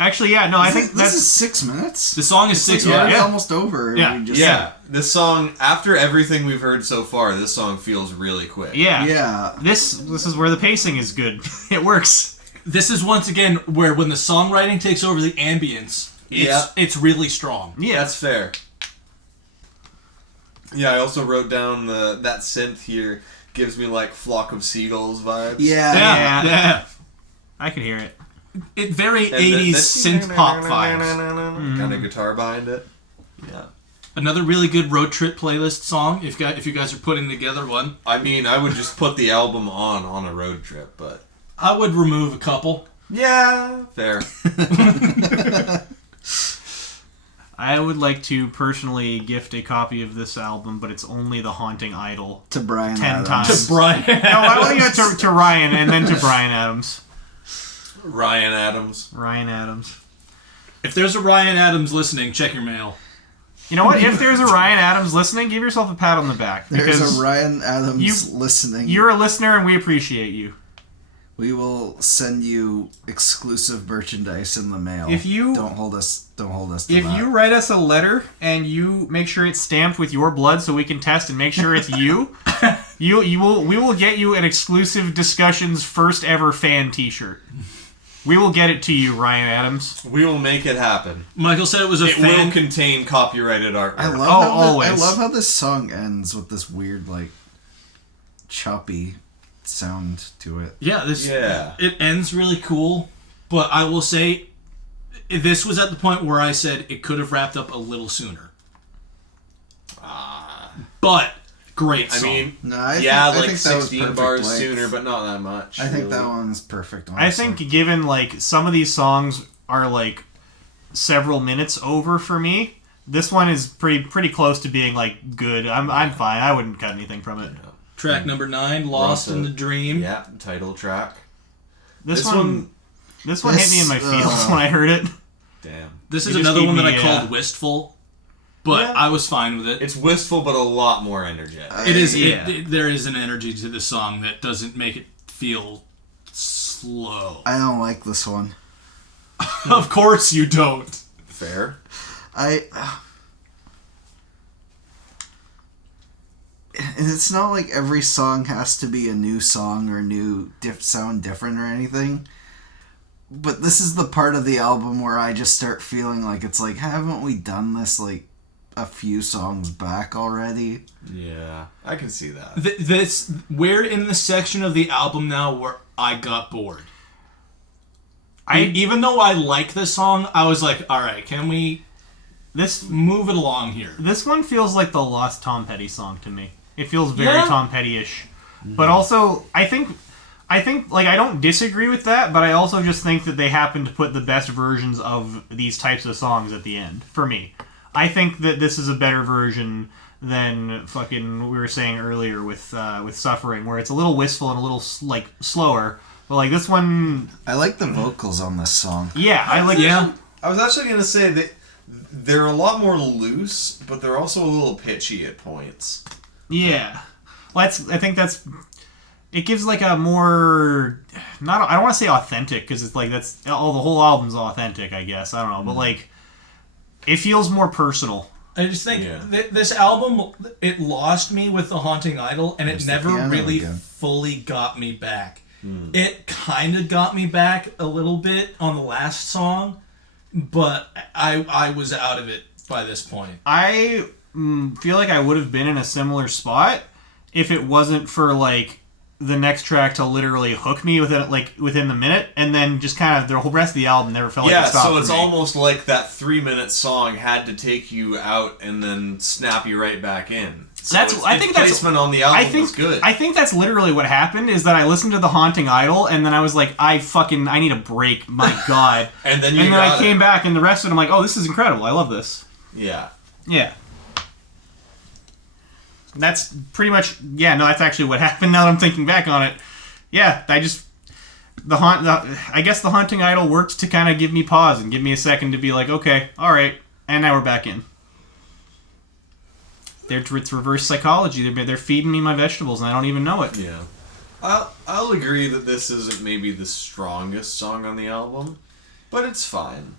Actually, yeah, no, I think this is 6 minutes. The song is 6 minutes. It's almost over. Yeah. This song, after everything we've heard so far, this song feels really quick. Yeah. Yeah. This is where the pacing is good. It works. This is once again where when the songwriting takes over the ambience, it's really strong. Yeah, that's fair. Yeah, I also wrote down that synth here gives me like Flock of Seagulls vibes. Yeah. I can hear it. It very 80s synth pop vibes. Kind of guitar behind it. Yeah. Another really good road trip playlist song. If you guys are putting together one. I mean, I would just put the album on a road trip, but I would remove a couple. Yeah, fair. I would like to personally gift a copy of this album, but it's only The Haunting Idol. To Bryan 10 Adams. times. To Bryan Adams. No, I want to give it to Ryan and then to Bryan Adams. Ryan Adams. Ryan Adams. If there's a Ryan Adams listening, check your mail. You know what? If there's a Ryan Adams listening, give yourself a pat on the back. There's a Ryan Adams listening. You're a listener, and we appreciate you. We will send you exclusive merchandise in the mail. If you don't hold us to if that. you write us a letter and you make sure it's stamped with your blood, so we can test and make sure it's you, we will get you an exclusive Disc-ussions first ever fan T-shirt. We will get it to you, Ryan Adams. We will make it happen. Michael said it was a It fan. will contain copyrighted artwork. I love how this song ends with this weird, like, choppy sound to it. Yeah, it ends really cool, but I will say this was at the point where I said it could have wrapped up a little sooner. But great song. I mean, I like think that was 16 perfect bars length. sooner, but not that much. I think really. that one's perfect. I think given like some of these songs are like several minutes over for me, this one is pretty close to being like good. I'm fine. I wouldn't cut anything from it. Track number 9, Lost in the Dream. Yeah, title track. This one hit me in my feels when I heard it. Damn. This is You just another gave one that me, I called Wistful, but I was fine with it. It's wistful, but a lot more energetic. It is. Yeah. There is an energy to the song that doesn't make it feel slow. I don't like this one. Of course you don't. Fair. And it's not like every song has to be a new song or sound different or anything. But this is the part of the album where I just start feeling like it's like, haven't we done this like a few songs back already? Yeah, I can see that. We're in the section of the album now where I got bored. Even though I like this song, I was like, all right, can we move it along here? This one feels like the Lost Tom Petty song to me. It feels very Tom Petty-ish. Mm-hmm. But also, I think like I don't disagree with that, but I also just think that they happen to put the best versions of these types of songs at the end for me. I think that this is a better version than fucking we were saying earlier with Suffering, where it's a little wistful and a little like slower. But like this one, I like the vocals on this song. yeah, I like. Yeah. I was actually gonna say that they're a lot more loose, but they're also a little pitchy at points. Yeah, well, I think it gives like a more I don't want to say authentic because it's like the whole album's authentic, I guess. I don't know, but like it feels more personal. I just think this album, it lost me with The Haunting Idol, and it never really fully got me back. It kind of got me back a little bit on the last song, but I was out of it by this point. I feel like I would have been in a similar spot if it wasn't for like the next track to literally hook me within the minute, and then just kind of the whole rest of the album never felt like it stopped. So it's for me. almost like that 3-minute song had to take you out and then snap you right back in. So I think that's placement on the album was good. I think that's literally what happened. Is that I listened to The Haunting Idol, and then I was like, I need a break. My God. and then I came back, and the rest of it, I'm like, oh, this is incredible. I love this. Yeah. Yeah. That's pretty much, that's actually what happened now that I'm thinking back on it. Yeah, I guess The Haunting Idol worked to kind of give me pause and give me a second to be like, okay, alright, and now we're back in. It's reverse psychology. They're feeding me my vegetables and I don't even know it. Yeah. I'll agree that this isn't maybe the strongest song on the album, but it's fine.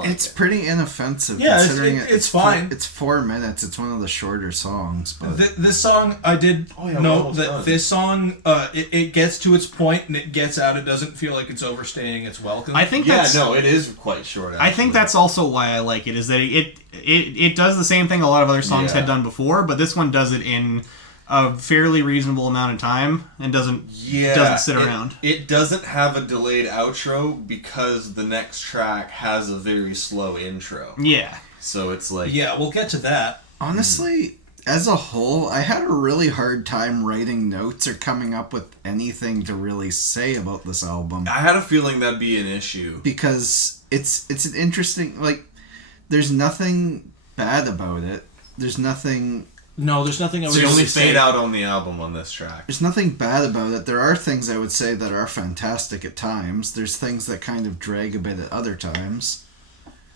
It's pretty inoffensive. Yeah, considering it's fine. It's 4 minutes. It's one of the shorter songs. But This song, I did note that this song, it gets to its point and it gets out. It doesn't feel like it's overstaying its welcome. I think it is quite short. Actually. I think that's also why I like it. Is that it does the same thing a lot of other songs had done before, but this one does it in a fairly reasonable amount of time and doesn't sit around. It doesn't have a delayed outro because the next track has a very slow intro. Yeah. So it's like... Yeah, we'll get to that. Honestly, as a whole, I had a really hard time writing notes or coming up with anything to really say about this album. I had a feeling that'd be an issue. Because it's an interesting... Like, there's nothing bad about it. There's nothing No, there's nothing I It's would the only really say. fade out on the album on this track. There's nothing bad about it. There are things I would say that are fantastic at times. There's things that kind of drag a bit at other times.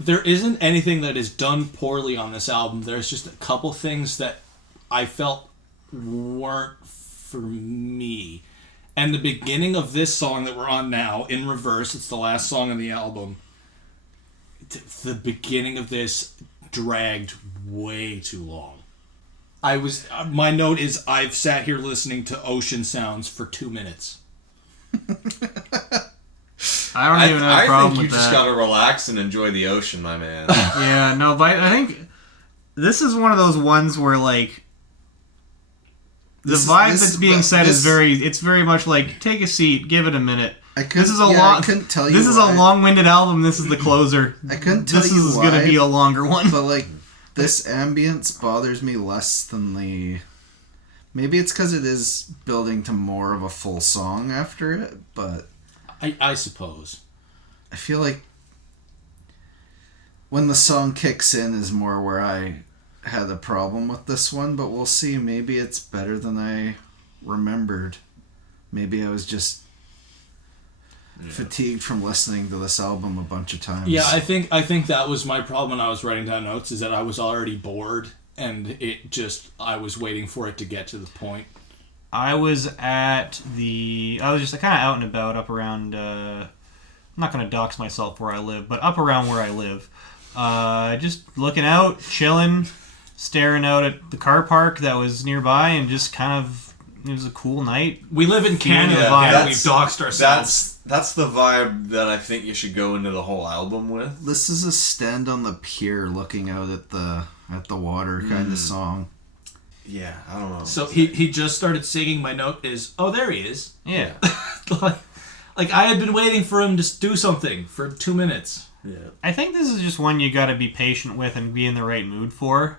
There isn't anything that is done poorly on this album. There's just a couple things that I felt weren't for me. And the beginning of this song that we're on now, In Reverse, it's the last song on the album. The beginning of this dragged way too long. My note is I've sat here listening to ocean sounds for 2 minutes. I don't even have a problem I think you with just that. gotta relax and enjoy the ocean, my man. Yeah, no, but I think this is one of those ones where, like, the vibe that's being said is it's very much like, take a seat, give it a minute. I couldn't tell you This is why. a long-winded album. This is the closer. I couldn't tell This you is why, going to be a longer one. but like this ambience bothers me less than the. Maybe it's because it is building to more of a full song after it, but I suppose. I feel like when the song kicks in is more where I had a problem with this one, but we'll see. Maybe it's better than I remembered. Maybe I was just fatigued from listening to this album a bunch of times. Yeah, I think that was my problem when I was writing down notes, is that I was already bored and I was waiting for it to get to the point. I was just kind of out and about up around, I'm not going to dox myself where I live, but up around where I live. Just looking out, chilling, staring out at the car park that was nearby, and just kind of, it was a cool night. We live in Canada, Yeah, and we've doxed ourselves. That's the vibe that I think you should go into the whole album with. This is a stand on the pier looking out at the water kind of song. Yeah, I don't know. So he just started singing. My note is, oh, there he is. Yeah. like I had been waiting for him to do something for 2 minutes. Yeah. I think this is just one you got to be patient with and be in the right mood for.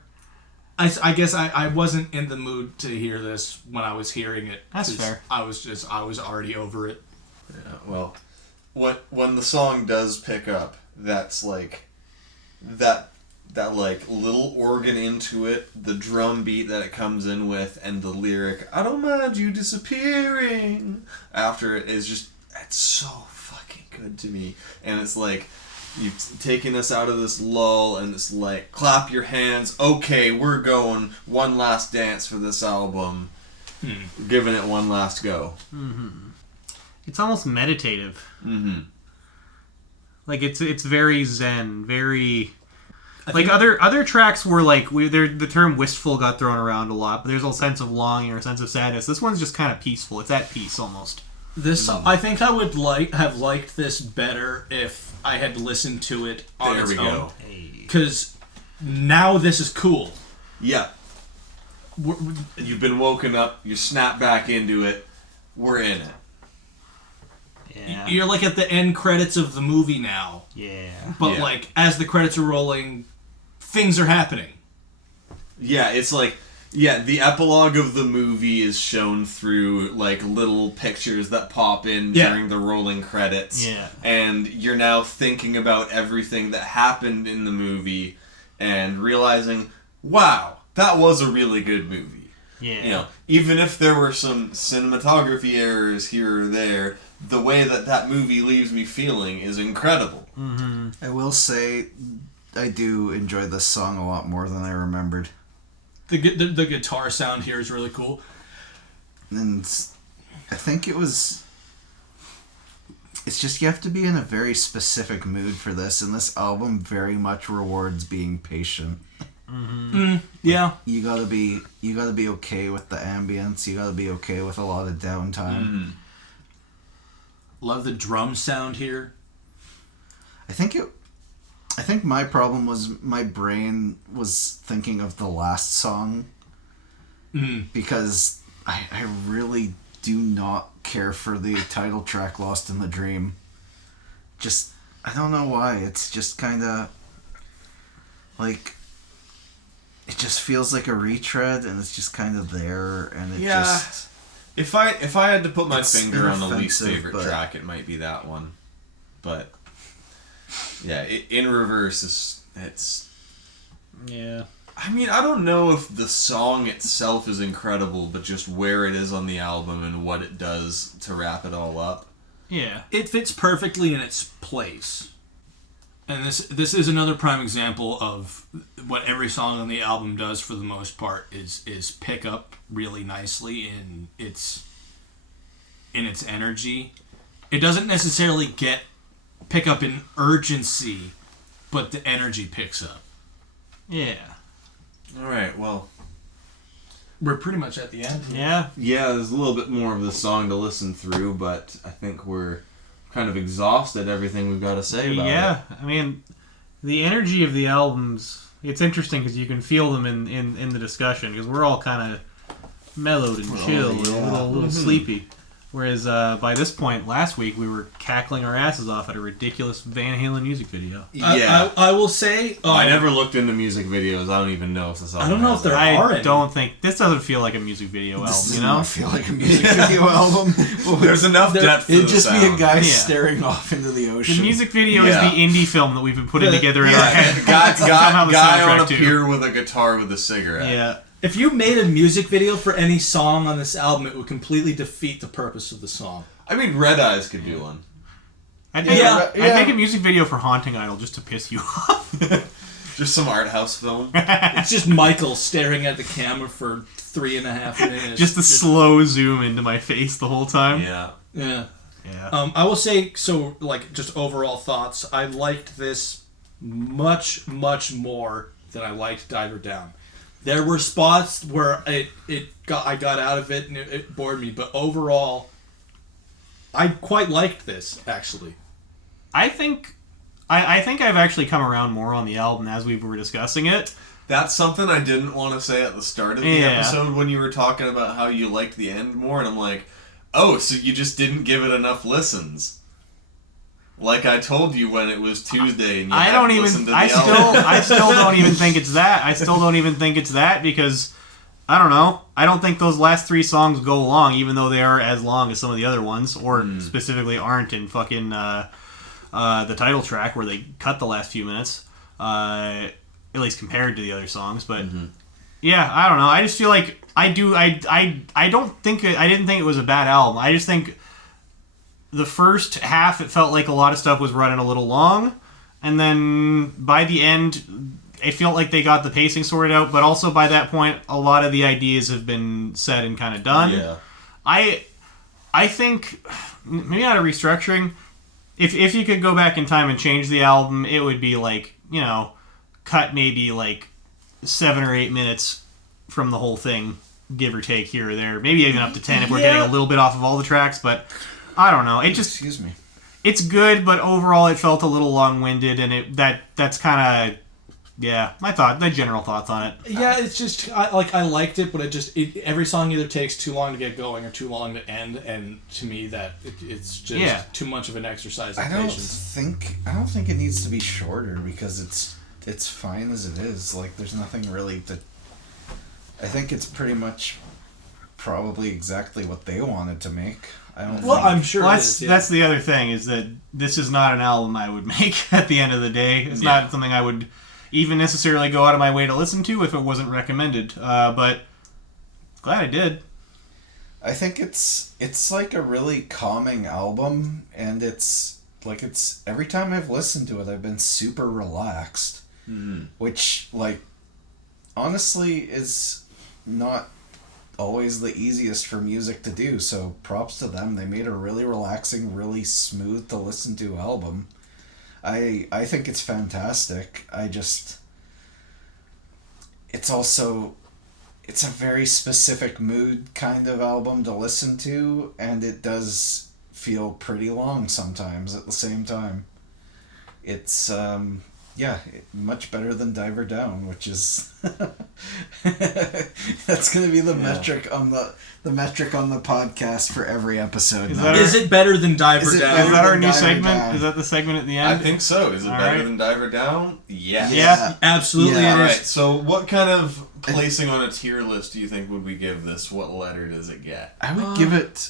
I guess I wasn't in the mood to hear this when I was hearing it. That's 'cause fair. I was already over it. Yeah, well, when the song does pick up, that's like that like little organ into it, the drum beat that it comes in with, and the lyric, I don't mind you disappearing, after it is just, it's so fucking good to me. And it's like, you've taken us out of this lull, and it's like, clap your hands, okay, we're going, one last dance for this album, giving it one last go. It's almost meditative. Mm-hmm. Like it's very zen, very like other tracks were like the term wistful got thrown around a lot, but there's a sense of longing or a sense of sadness. This one's just kind of peaceful. It's at peace almost. This I think I would have liked this better if I had listened to it on There its we own. go. Because now this is cool. Yeah. You've been woken up, you snap back into it, we're in it. Yeah. You're like at the end credits of the movie now. Yeah. But Yeah. like as the credits are rolling, things are happening. Yeah, it's like, yeah, the epilogue of the movie is shown through like little pictures that pop in Yeah. during the rolling credits. Yeah. And you're now thinking about everything that happened in the movie and realizing, wow, that was a really good movie. Yeah. You know, even if there were some cinematography errors here or there, the way that movie leaves me feeling is incredible. Mm-hmm. I will say, I do enjoy this song a lot more than I remembered. The guitar sound here is really cool. And I think it's just you have to be in a very specific mood for this, and this album very much rewards being patient. Yeah. You gotta be okay with the ambience. You gotta be okay with a lot of downtime. Love the drum sound here. I think my problem was my brain was thinking of the last song because I really do not care for the title track Lost in the Dream. Just, I don't know why. It's just kind of like, it just feels like a retread, and it's just kind of there, and it just... If I had to put my It's finger on the least inoffensive, favorite but- track, it might be that one. But yeah, In Reverse it's Yeah. I mean, I don't know if the song itself is incredible, but just where it is on the album and what it does to wrap it all up. Yeah. It fits perfectly in its place. And this is another prime example of what every song on the album does for the most part is pick up really nicely in its energy. It doesn't necessarily pick up in urgency, but the energy picks up. Yeah. All right, well, We're pretty much at the end. Yeah. yeah, there's a little bit more of the song to listen through, but I think we're kind of exhausted everything we've got to say about it. Yeah. I mean, the energy of the albums, it's interesting because you can feel them in the discussion because we're all kind of mellowed and chill and a little sleepy. Whereas by this point last week, we were cackling our asses off at a ridiculous Van Halen music video. Yeah. I will say... I never looked into music videos. I don't even know if this album I don't know has if there that. are I any. don't think... This doesn't feel like a music video album, This does you know? not feel like a music video album. There's enough depth to It'd the just be a sound. guy Yeah. staring off into the ocean. The music video Yeah. is the indie film that we've been putting together in our head. Guy on a too. pier with a guitar with a cigarette. Yeah. If you made a music video for any song on this album, it would completely defeat the purpose of the song. I mean, Red Eyes could do one. I'd Yeah. make a music video for Haunting Idol just to piss you off. Just some art house film. It's just Michael staring at the camera for 3.5 minutes. Just a slow zoom into my face the whole time. Yeah. Yeah. Yeah. I will say, so, like, just overall thoughts, I liked this much, much more than I liked Diver Down. There were spots where I got out of it and it bored me, but overall, I quite liked this, actually. I think I've actually come around more on the album as we were discussing it. That's something I didn't want to say at the start of the Yeah. episode when you were talking about how you liked the end more, and I'm like, oh, so you just didn't give it enough listens. Like I told you when it was Tuesday and you hadn't listened to the album. I still don't even think it's that. I still don't even think it's that because I don't know. I don't think those last 3 songs go long, even though they are as long as some of the other ones, or specifically aren't in fucking the title track where they cut the last few minutes, at least compared to the other songs. But yeah, I don't know. I just feel like I didn't think it was a bad album. I just think the first half it felt like a lot of stuff was running a little long, and then by the end it felt like they got the pacing sorted out, but also by that point a lot of the ideas have been said and kind of done. Yeah. I think maybe not a restructuring. If you could go back in time and change the album, it would be like, you know, cut maybe like 7 or 8 minutes from the whole thing, give or take here or there. Maybe even up to 10 if we're getting a little bit off of all the tracks, but I don't know. It just Excuse me. it's good, but overall it felt a little long-winded, and that's kind of my general thoughts on it. Yeah, it's just I liked it, but every song either takes too long to get going or too long to end, and to me it's just too much of an exercise in I don't patience. think it needs to be shorter because it's fine as it is. Like there's nothing really to. I think it's pretty much probably exactly what they wanted to make. I don't. Well, think, I'm sure Well, it is. Yeah. that's the other thing, is that this is not an album I would make at the end of the day. It's not something I would even necessarily go out of my way to listen to if it wasn't recommended. But glad I did. I think it's like a really calming album, and it's every time I've listened to it, I've been super relaxed, which like honestly is not always the easiest for music to do, so props to them. They made a really relaxing, really smooth to listen to album. I think it's fantastic. It's a very specific mood kind of album to listen to, and it does feel pretty long sometimes at the same time. It's much better than Diver Down, which is that's going to be the metric on the podcast for every episode. Is it better than Diver Is it Down? better Is that our than new Diver segment? Down? Is that the segment at the I end? think so. Is it All better right. than Diver Down? Yes. Yeah. Absolutely, Yeah. it All is. right. So, what kind of placing on a tier list do you think would we give this? What letter does it get? I would give it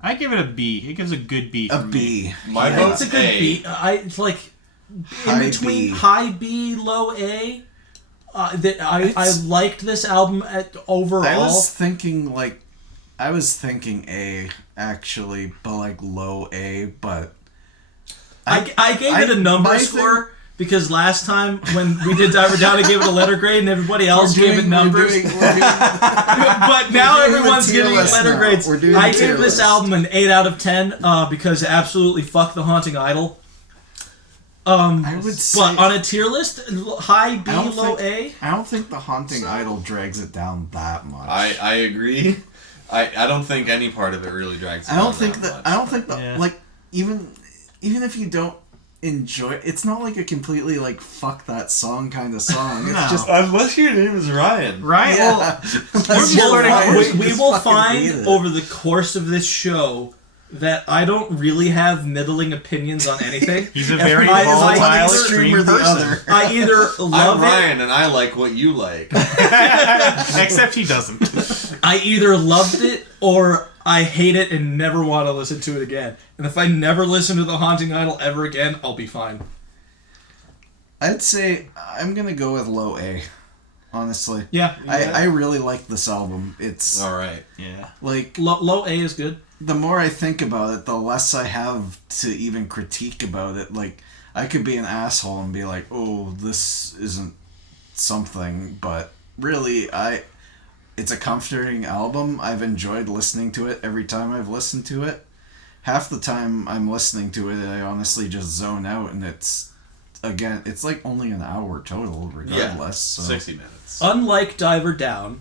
I give it a B. It gives a good B for a me. B. My Yeah, vote's it's a good A. B. It's like in High between B. high B, low A. I liked this album overall. I was thinking A, actually, but like low A, but... I gave it a number score because last time when we did Diver Down, I gave it a letter grade and everybody else gave it numbers. But now everyone's giving it letter grades. I gave this album an 8 out of 10 because absolutely fuck the Haunting Idol. I would say... But on a tier list, high B, low A? I don't think the Haunting Idol drags it down that much. I agree. I don't think any part of it really drags it down like, even if you don't enjoy it, it's not like a completely like fuck that song kind of song. It's just unless your name is Ryan. Right? Yeah. We will find over the course of this show that I don't really have middling opinions on anything. He's a very volatile, extreme person. I either love I'm Ryan and I like what you like. Except he doesn't. I either loved it or I hate it and never want to listen to it again. And if I never listen to The Haunting Idol ever again, I'll be fine. I'd say I'm gonna go with low A. Honestly. Yeah. I really like this album. It's... Alright. Yeah. Like... Low A is good. The more I think about it, the less I have to even critique about it. Like, I could be an asshole and be like, oh, this isn't something, but really, it's a comforting album. I've enjoyed listening to it every time I've listened to it. Half the time I'm listening to it, I honestly just zone out, and it's like only an hour total, regardless. Yeah, so. 60 minutes. Unlike Diver Down,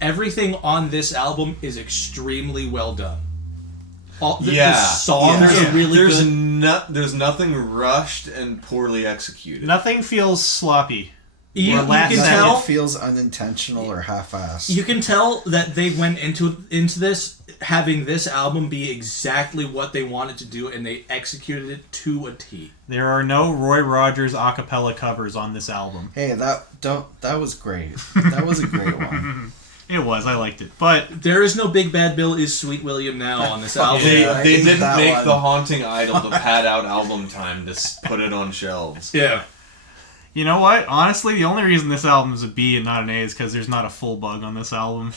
everything on this album is extremely well done. The songs are really good. There's nothing rushed and poorly executed. Nothing feels sloppy. You can tell it feels unintentional or half-assed. You can tell that they went into this having this album be exactly what they wanted to do, and they executed it to a T. There are no Roy Rogers a cappella covers on this album. Hey, that was great. That was a great one. It was. I liked it. But there is no Big Bad Bill is Sweet William now on this album. They didn't make The Haunting Idol to pad out album time to put it on shelves. Yeah. You know what? Honestly, the only reason this album is a B and not an A is because there's not a full bug on this album.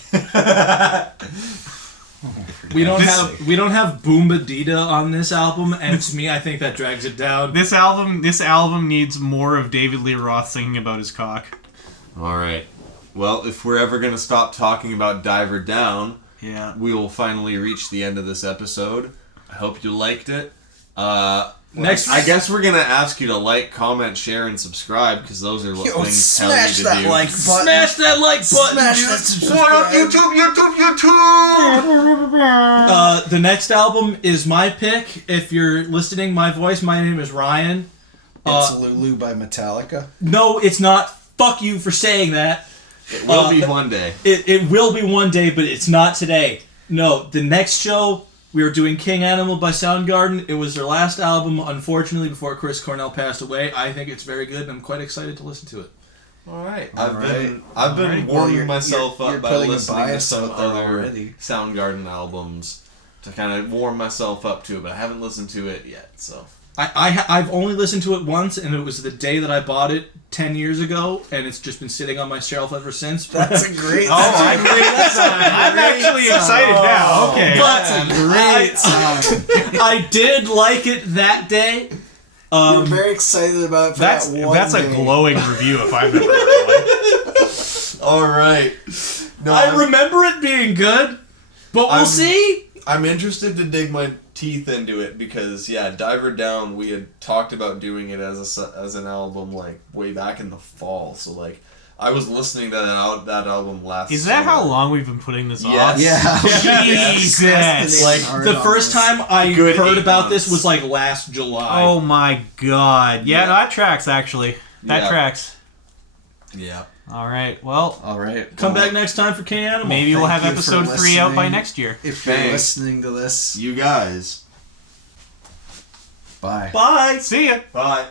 We don't have Boomba Dita on this album, and to me, I think that drags it down. This album needs more of David Lee Roth singing about his cock. All right. Well, if we're ever going to stop talking about Diver Down, we will finally reach the end of this episode. I hope you liked it. Next, I guess we're going to ask you to like, comment, share, and subscribe, because those are what things tell you to do. Smash that like button! Smash that subscribe! YouTube! The next album is my pick. If you're listening, my voice, my name is Ryan. It's Lulu by Metallica. No, it's not. Fuck you for saying that. It will be one day. It will be one day, but it's not today. No, the next show, we are doing King Animal by Soundgarden. It was their last album, unfortunately, before Chris Cornell passed away. I think it's very good, and I'm quite excited to listen to it. All right. I've been warming myself up by listening to some other Soundgarden albums to kind of warm myself up to it, but I haven't listened to it yet, so... I've only listened to it once, and it was the day that I bought it 10 years ago, and it's just been sitting on my shelf ever since. That's a great song. I'm actually excited now. Okay. But I did like it that day. You're very excited about it for that one That's day. A glowing review if I've ever heard one. All right. No, I remember it being good, but we'll see. I'm interested to dig my teeth into it because Diver Down, we had talked about doing it as an album like way back in the fall, so like I was listening to that album last Is that summer. how long we've been putting this Yes. off? Yeah. Jesus. Like the first time I heard about this was like last July. Oh my god. Yeah, that tracks actually. That tracks. Yeah. All right. Well, Come back next time for King Animal. Maybe we'll have episode 3 out by next year. If you're listening to this, you guys. bye. Bye. See ya. Bye.